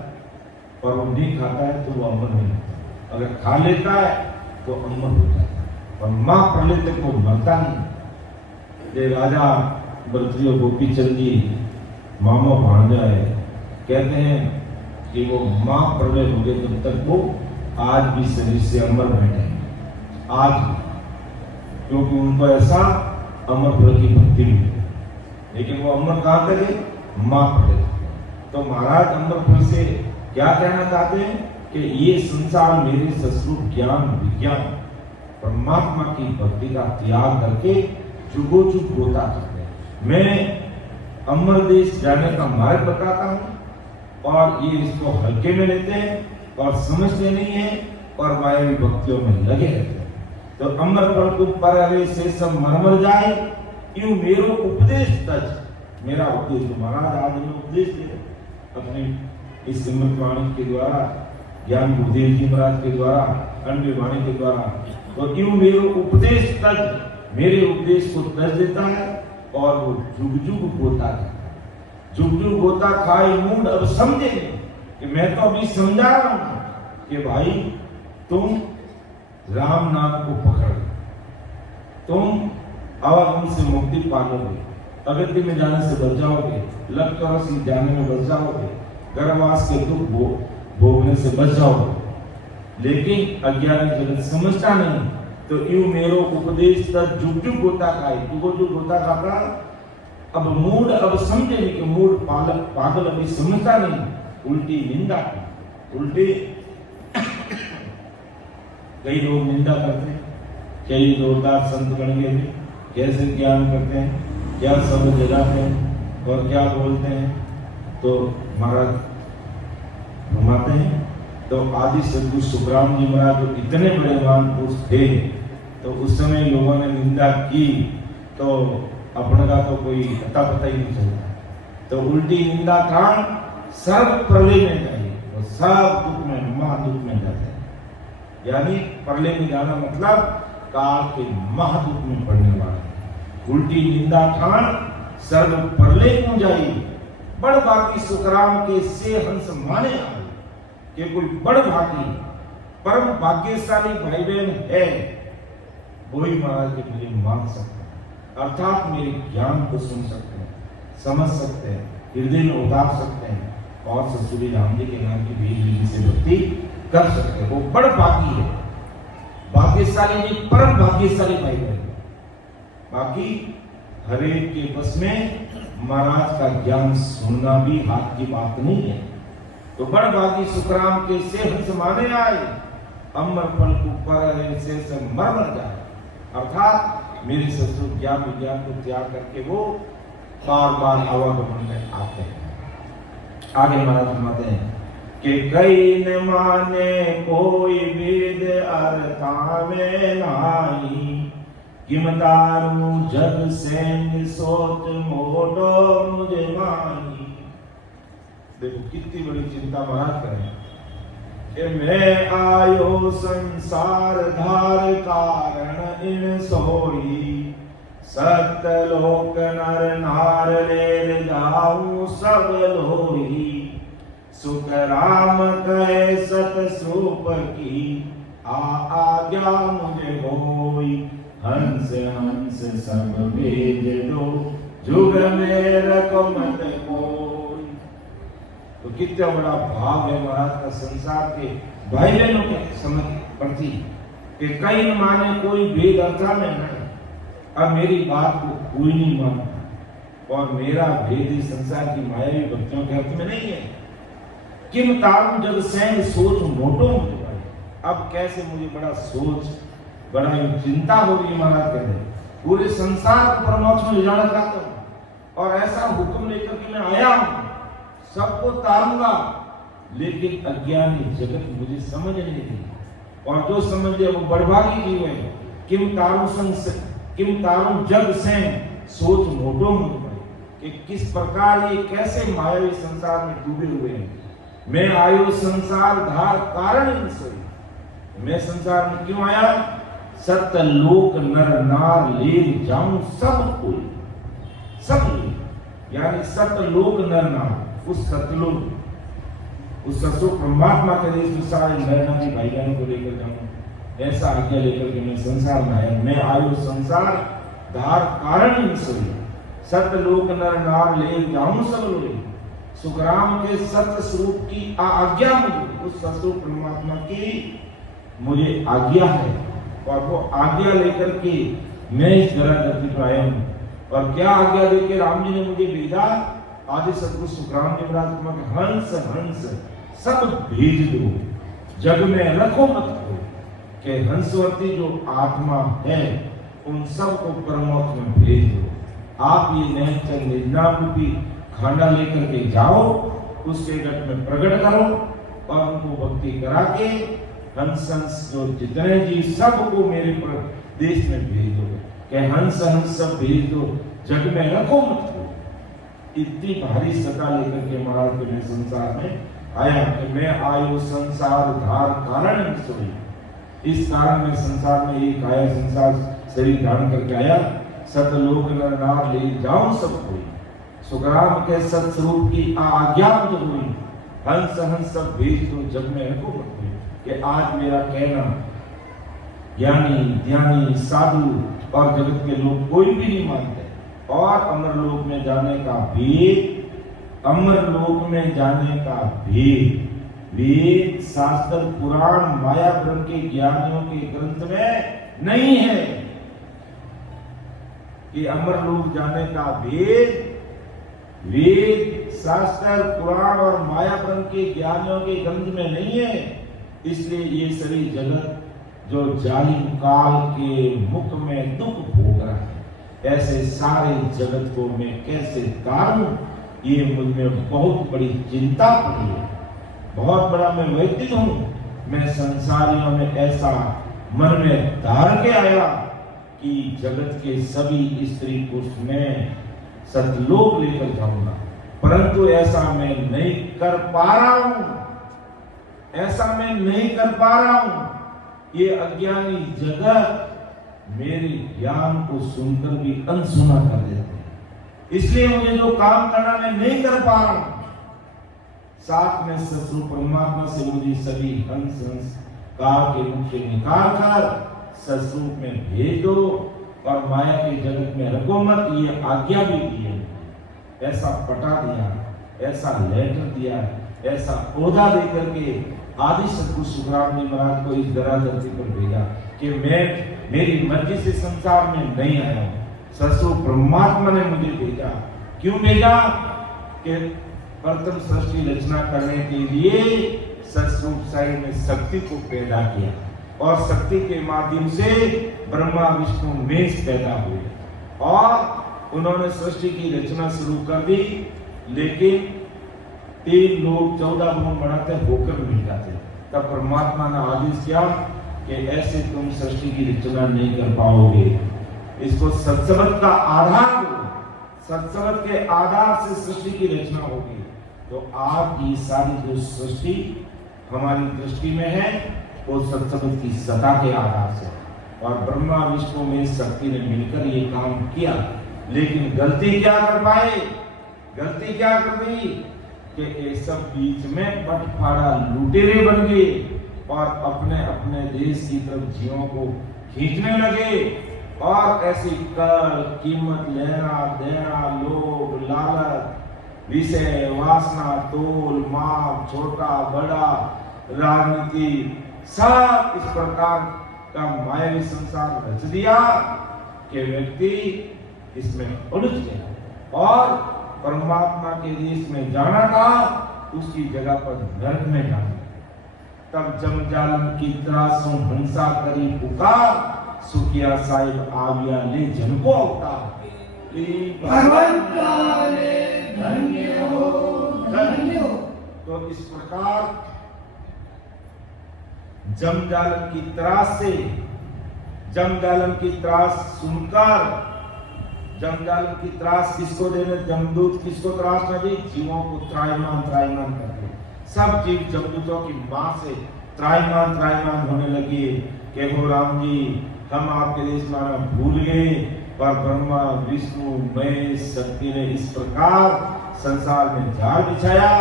और वो नहीं खाता है तो वो अमर नहीं होता, अगर खा लेता है तो अमर हो जाता है। और माँ प्रलय तक वो मरता नहीं। ये राजा भरतरी और गोपीचंद जी मामा भांजा है, कहते हैं कि वो माँ प्रलय हो गए तब तक वो आज भी शरीर से अमर बैठे आज, क्योंकि उनको ऐसा अमर फल की भक्ति मिली। लेकिन वो अमर कहाँ करे? माँ प्रलय। तो महाराज अमर फल से क्या कहना चाहते हैं कि ये संसार मेरे सस्वरूप ज्ञान विज्ञान परमात्मा की भक्ति का त्याग करके जुगो जुग होता करते हैं। मैं अमर देश जाने का मार्ग बताता हूँ और ये इसको हल्के में लेते हैं और समझते नहीं है और वायवी भक्तियों में लगे रहते हैं। तो अमर फल को पर हरे से सब मर जाए यूं मेरो उपदेश तज, मेरा उपदेश तो महाराज आज में उपदेश दे अपनी इस सिमरन वाणी के द्वारा, ज्ञान गुरुदेव जी महाराज के द्वारा, अन्य वाणी के द्वारा, तो यूं मेरो उपदेश तज, मेरे उपदेश को तज देता है और वो जुग जुग होता है। जुग जुग होता खाए मूड अब समझे कि कि मैं तो अभी समझा रहा हूं कि भाई तुम राम नाम को पकड़, तुम आवागमन से मुक्ति पालोगे, अगति में जाने से बच जाओगे, लक तरस जाने में बच जाओगे, गर्भवास के दुख भोगने से बच जाओगे। लेकिन अज्ञानी जगत समझता नहीं, तो यूं मेरो उपदेश तक जुग जुग होता खाए, जुग होता खाता। अब मूड अब समझे नहीं कि मूड पागल अभी समझता नहीं, उल्टी निंदा की, उल्टी कई लोग निंदा करते हैं, कई जोरदार संत बन गए थे, कैसे ज्ञान करते हैं, क्या शब्द जगाते हैं और क्या बोलते हैं। तो महाराज घुमाते हैं। तो आदि सदगुरु सुखराम जी महाराज जो इतने बड़े महान पुरुष थे, तो उस समय लोगों ने निंदा की तो अपने का तो कोई अता पता ही नहीं चलता। तो उल्टी निंदा कांड सब प्रलय में जाए और सब दुख में महादुख में जाते हैं। यानी प्रलय में जाना मतलब काल के महादुख में पड़ने वाला है। उल्टी निंदा कांड सर्व प्रलय में जाई, बड़ बाकी सुखराम के से हंस माने आए कि कोई बड़ भागी परम भाग्यशाली भाई बहन है, वही महाराज के मेरे मान सकते हैं, अर्थात मेरे ज्ञान को सुन सकते हैं, समझ सकते हैं, हृदय में उतार सकते हैं और ससुरी राम जी के नाम की बीज से भक्ति कर सकते हैं। वो बड़ भागी है, भाग्यशाली नहीं, परम भाग्यशाली भाई बहन। बाकी हरे के बस में महाराज का ज्ञान सुनना भी हाथ की बात नहीं है। तो बड़ भागी सुखराम के से हंस माने आए, अमर फल ऊपर से मर जाए। अर्थात मेरे ससुर ज्ञान विज्ञान को त्याग करके वो बार बार आवागमन में आते हैं। आगे महाराज फरमाते हैं कि कई न माने कोई वेद अर्था में नाही, किमदारू जग सैन्य सोच मोटो मुझे मानी। देखो कितनी बड़ी चिंता महाराज करें कि मैं आयो संसार धार कारण इन सोई, सतलोक नर नार ले जाऊं सब लोई, सुख राम कहे सत सूप की आज्ञा मुझे होई, हंस हंस सब भेज दो जुग में रखो मत कोई। तो कितना बड़ा भाव है महाराज का संसार के भाई बहनों के समझ प्रति कि कई माने कोई भेद अर्था में नहीं। अब मेरी बात को कोई नहीं मानता और मेरा भेद इस संसार की मायावी भक्तियों के अर्थ में नहीं है। किम तारू जब सैन सोच मोटो मुझे भाई, अब कैसे मुझे बड़ा सोच बड़ा चिंता हो रही है महाराज कहते हैं, पूरे संसार को परमोक्ष में ले जाना चाहता हूं और ऐसा हुक्म लेकर के मैं आया हूं, सबको तारूंगा, लेकिन अज्ञानी जगत मुझे समझ नहीं दी और जो समझ लिया वो बड़भागी जीव है। किम तारू जग से सोच मोटो मुझे कि किस प्रकार ये कैसे मायावी संसार में डूबे हुए हैं। मैं आयो संसार धार कारण इन सोई, मैं संसार में क्यों आया, सत्य लोक नर नार ले जाऊं सब कोई, सब यानी सत्य लोक नर नार, उस सतलोक उस ससुर परमात्मा के देश में सारे नर नारी भाई बहनों को लेकर जाऊं, ऐसा आज्ञा लेकर के मैं संसार में आया। मैं आयो संसार धार कारण इन सोई, सत्य लोक नर नार ले जाऊं सब लोग, सुखराम के सत्य स्वरूप की आज्ञा मुझे, उस ससुर परमात्मा की मुझे आज्ञा है और वो आज्ञा लेकर के मैं इस जरा धरती पर आया हूं। और क्या आज्ञा देकर राम जी ने मुझे भेजा, आदि सदगुरु सुखराम जी महाराज हंस हंस सब भेज दो जग में रखो मत को, कि हंसवती जो आत्मा है उन सब को परमोक्ष में भेज दो। आप ये नैचर निन्नारूपी खांडा लेकर के जाओ, उसके गट में प्रकट करो और उनको भक्ति करा के हंस हंस जो जितने जी सबको मेरे पर देश में भेज दो, कि हंस हंस सब भेज दो जग में रखो मत को। इतनी भारी सता लेकर के महाराज के संसार में आया कि मैं आयो संसार धार कारण सोई, इस कारण में संसार में एक आया, संसार शरीर धारण करके आया, सतलोक नर नार ले जाऊं सब कोई, सुखराम के सत्स्वरूप की आज्ञा मुझे हुई हंस हंस सब भेज दो जग में रखो मत में, कि आज मेरा कहना ज्ञानी ध्यानी साधु और जगत के लोग कोई भी नहीं मानते। और अमरलोक में जाने का भेद, अमरलोक में जाने का भेद वेद शास्त्र पुराण माया ब्रह्म के ज्ञानियों के ग्रंथ में नहीं है। कि अमरलोक जाने का भेद वेद शास्त्र पुराण और माया ब्रह्म के ज्ञानियों के ग्रंथ में नहीं है। इसलिए ये सभी जगत जो जालिम काल के मुख में दुख भोग रहा है, ऐसे सारे जगत को मैं कैसे तारूं, ये मुझ में बहुत बड़ी चिंता पड़ी है। बहुत बड़ा मैं व्यक्ति हूं, मैं संसारियों में ऐसा मन में धार के आया कि जगत के सभी स्त्री पुरुष में सतलोक लेकर जाऊंगा, परंतु ऐसा मैं नहीं कर पा रहा हूं, ऐसा मैं नहीं कर पा रहा हूं। ये अज्ञानी जगत मेरे ज्ञान को सुनकर भी अनसुना कर देते हैं, इसलिए मुझे जो काम करना मैं नहीं कर पा रहा हूं। साथ में ससुर परमात्मा से मुझे सभी हंस हंस काल के मुख से निकाल कर ससुर में भेज दो और माया के जगत में रखो मत, ये आज्ञा भी दी है। ऐसा पटा दिया, ऐसा लेटर दिया, ऐसा ओहदा देकर के आदि सतगुरु सुखराम जी महाराज को इस धरा धरती पर भेजा कि मैं मेरी मर्जी से संसार में नहीं आया हूं, ससुर परमात्मा ने मुझे भेजा। क्यों भेजा? कि प्रथम सृष्टि रचना करने के लिए ससुर साई ने शक्ति को पैदा किया और शक्ति के माध्यम से ब्रह्मा विष्णु महेश पैदा हुए और उन्होंने सृष्टि की रचना शुरू कर दी। लेकिन 3 लोग 14 भुवन बढ़ाते होकर मिल जाते। तब परमात्मा ने आदेश किया कि ऐसे तुम सृष्टि की रचना नहीं कर पाओगे, इसको सत्संग का आधार दो, सत्संग के आधार से सृष्टि की रचना होगी। तो आप ये सारी जो सृष्टि हमारी दृष्टि में है वो सत्संग की सत्ता के आधार से, और ब्रह्मा विष्णु में शक्ति ने मिलकर ये काम किया। लेकिन गलती क्या कर पाए? गलती क्या कर दी कि ये सब बीच में बटफाड़ा लुटेरे बन गए और अपने अपने देश की तरफ जीवों को खींचने लगे और ऐसी कर कीमत लेना देना, लोभ लालच, विषय वासना, तोल माप, छोटा बड़ा, राजनीति, सब इस प्रकार का मायावी संसार रच दिया कि व्यक्ति इसमें उलझ गया और परमात्मा के देश में जाना था, उसकी जगह पर नरक में जाना। तब जमजालम की त्रासों हंसा करी पुकार, सुखिया साहिब आविया ले जन को अवतार। धन्य हो, धन्य हो। तो इस प्रकार जमजालम की त्रास से, जमजालम की त्रास सुनकर, जमजालम की त्रास किसको देने? जमदूत किसको त्रास न दे? जीवों को त्रायमान त्रायमान करते। सब जीव जमदूतों की मां से त्रायमान त्रायमान होने लगे कि हो राम जी, हम आपके देश में आना भूल गए। पर ब्रह्मा विष्णु महेश शक्ति ने इस प्रकार संसार में जाल बिछाया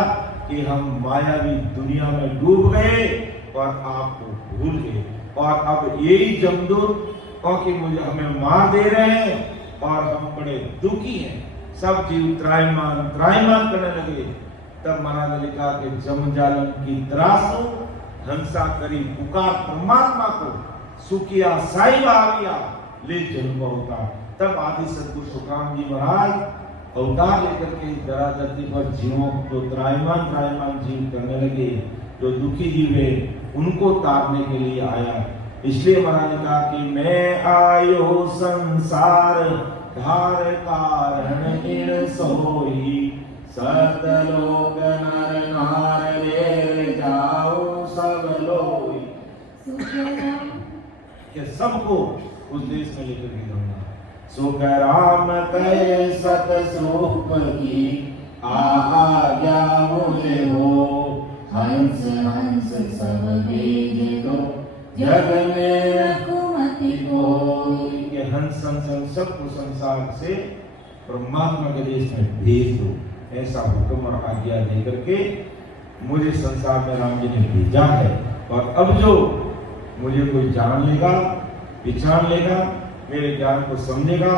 कि हम मायावी दुनिया में डूब गए और आपको भूल गए। और अब यही जमदूत क्योंकि मुझे हमें मार दे रहे हैं और हम बड़े दुखी हैं, सब जीव त्रायमान त्रायमान करने लगे। तब महाराज ने लिखा कि जमजालम की त्रासु हंसा करी पुकार परमात्मा को, सुखिया साई आविया ले जन्म होता। तब आदि सतगुरु सुखराम जी महाराज अवतार लेकर के धरा धरती पर जीवों को त्रायमान त्रायमान जीव करने लगे। जो दुखी जीव है उनको तारने के लिए आया। इसलिए महाराज ने कहा कि मैं आयो संसार धार कारण इन सोई, सतलोक नर नार रे जाओ सब लोई। कि सबको उस देश में लेकर के जाऊंगा। सुख राम कहे सत स्वरूप की आज्ञा मुझे हो, हंस हंस सब भेज दो जग में रघुमति कोई। के हंस हंस सबको संसार से परमात्मा के देश में भेज दो, ऐसा हुक्म और आज्ञा देकर के मुझे संसार में राम जी ने भेजा है, और अब जो मुझे कोई जान लेगा, पहचान लेगा, मेरे ज्ञान को समझेगा,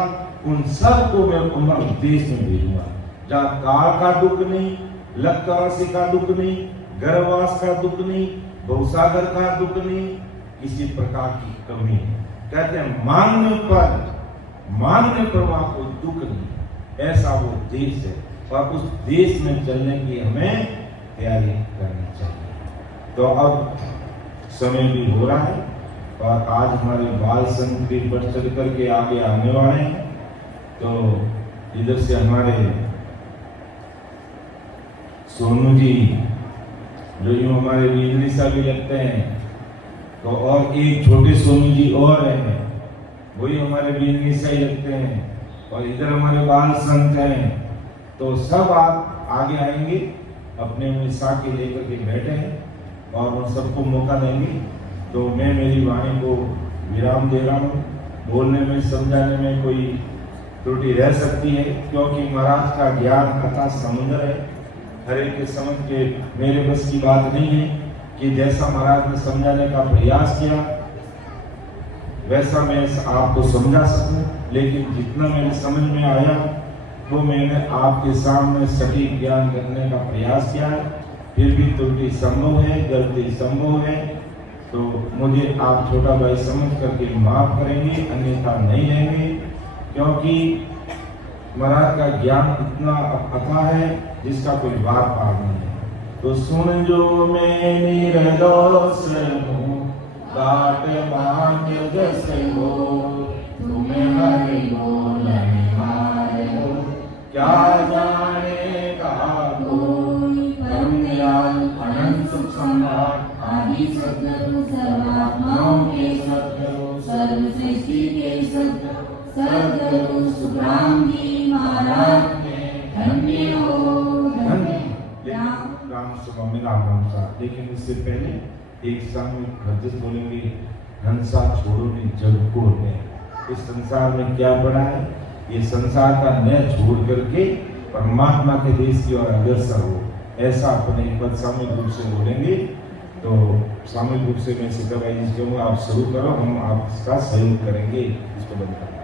उन सबको मैं अमर देश में भेजूंगा, जहाँ काल का दुख नहीं, लक्तरासी का दुख नहीं, गर्भवास का दुख नहीं, भवसागर का दुख नहीं, किसी प्रकार की कमी नहीं। कहते हैं मांगने पर वहां कोई दुख नहीं, ऐसा वो देश है, और उस देश में चलने की हमें तैयारी करनी चाहिए। तो अब समय भी हो रहा है, और आज हमारे बाल संघ भी बढ़ चढ़ करके आगे आने वाले हैं। तो इधर से हमारे सोनू जी जो यूं हमारे बिजली सा भी लगते हैं, तो और एक छोटे सोनू जी और हैं, वही हमारे बिजली सा ही लगते हैं, और इधर हमारे बाल संत हैं। तो सब आप आगे आएंगे, अपने में साके लेकर के बैठे हैं, और उन सबको मौका देंगे। तो मैं मेरी वाणी को विराम दे रहा हूँ। बोलने में, समझाने में कोई त्रुटि रह सकती है, क्योंकि महाराज का ज्ञान अथाह समुद्र है, हर एक के समझ के मेरे बस की बात नहीं है कि जैसा महाराज ने समझाने का प्रयास किया वैसा मैं आपको समझा सकूं, लेकिन जितना मेरे समझ में आया वो मैंने आपके सामने सटीक ज्ञान करने का प्रयास किया है। फिर भी त्रुटि संभव है, गलती संभव है, तो मुझे आप छोटा भाई समझ करके माफ करेंगे, अन्यथा नहीं लेंगे, क्योंकि महाराज का ज्ञान इतना अथाह है जिसका कोई बार पार नहीं है। तो सुन जो मैं निर्दोष हूँ, काट बांध जस हो, तुम्हें हरि बोलने हारे हो, क्या जानेगा कोई, परम दयाल अनंत सुख सम्राट आदि सद्गुरु, सर्वात्माओं के सद्गुरु, सर्व सृष्टि के सद्गुरु सुखराम जी महाराज धन्य हो, धन्य राम स्वामी राम सा। लेकिन इससे पहले एक सामूहिक भजन बोलेंगे, हंसा छोड़ो ने जग को ने। इस संसार में क्या पड़ा है, ये संसार का न छोड़ करके परमात्मा के देश की ओर अग्रसर हो, ऐसा अपने पद सामूहिक रूप से बोलेंगे। तो सामूहिक रूप से मैं सीता भाई जी कहूँगा, आप शुरू करो, हम आपका सहयोग करेंगे। इसको बंद करें।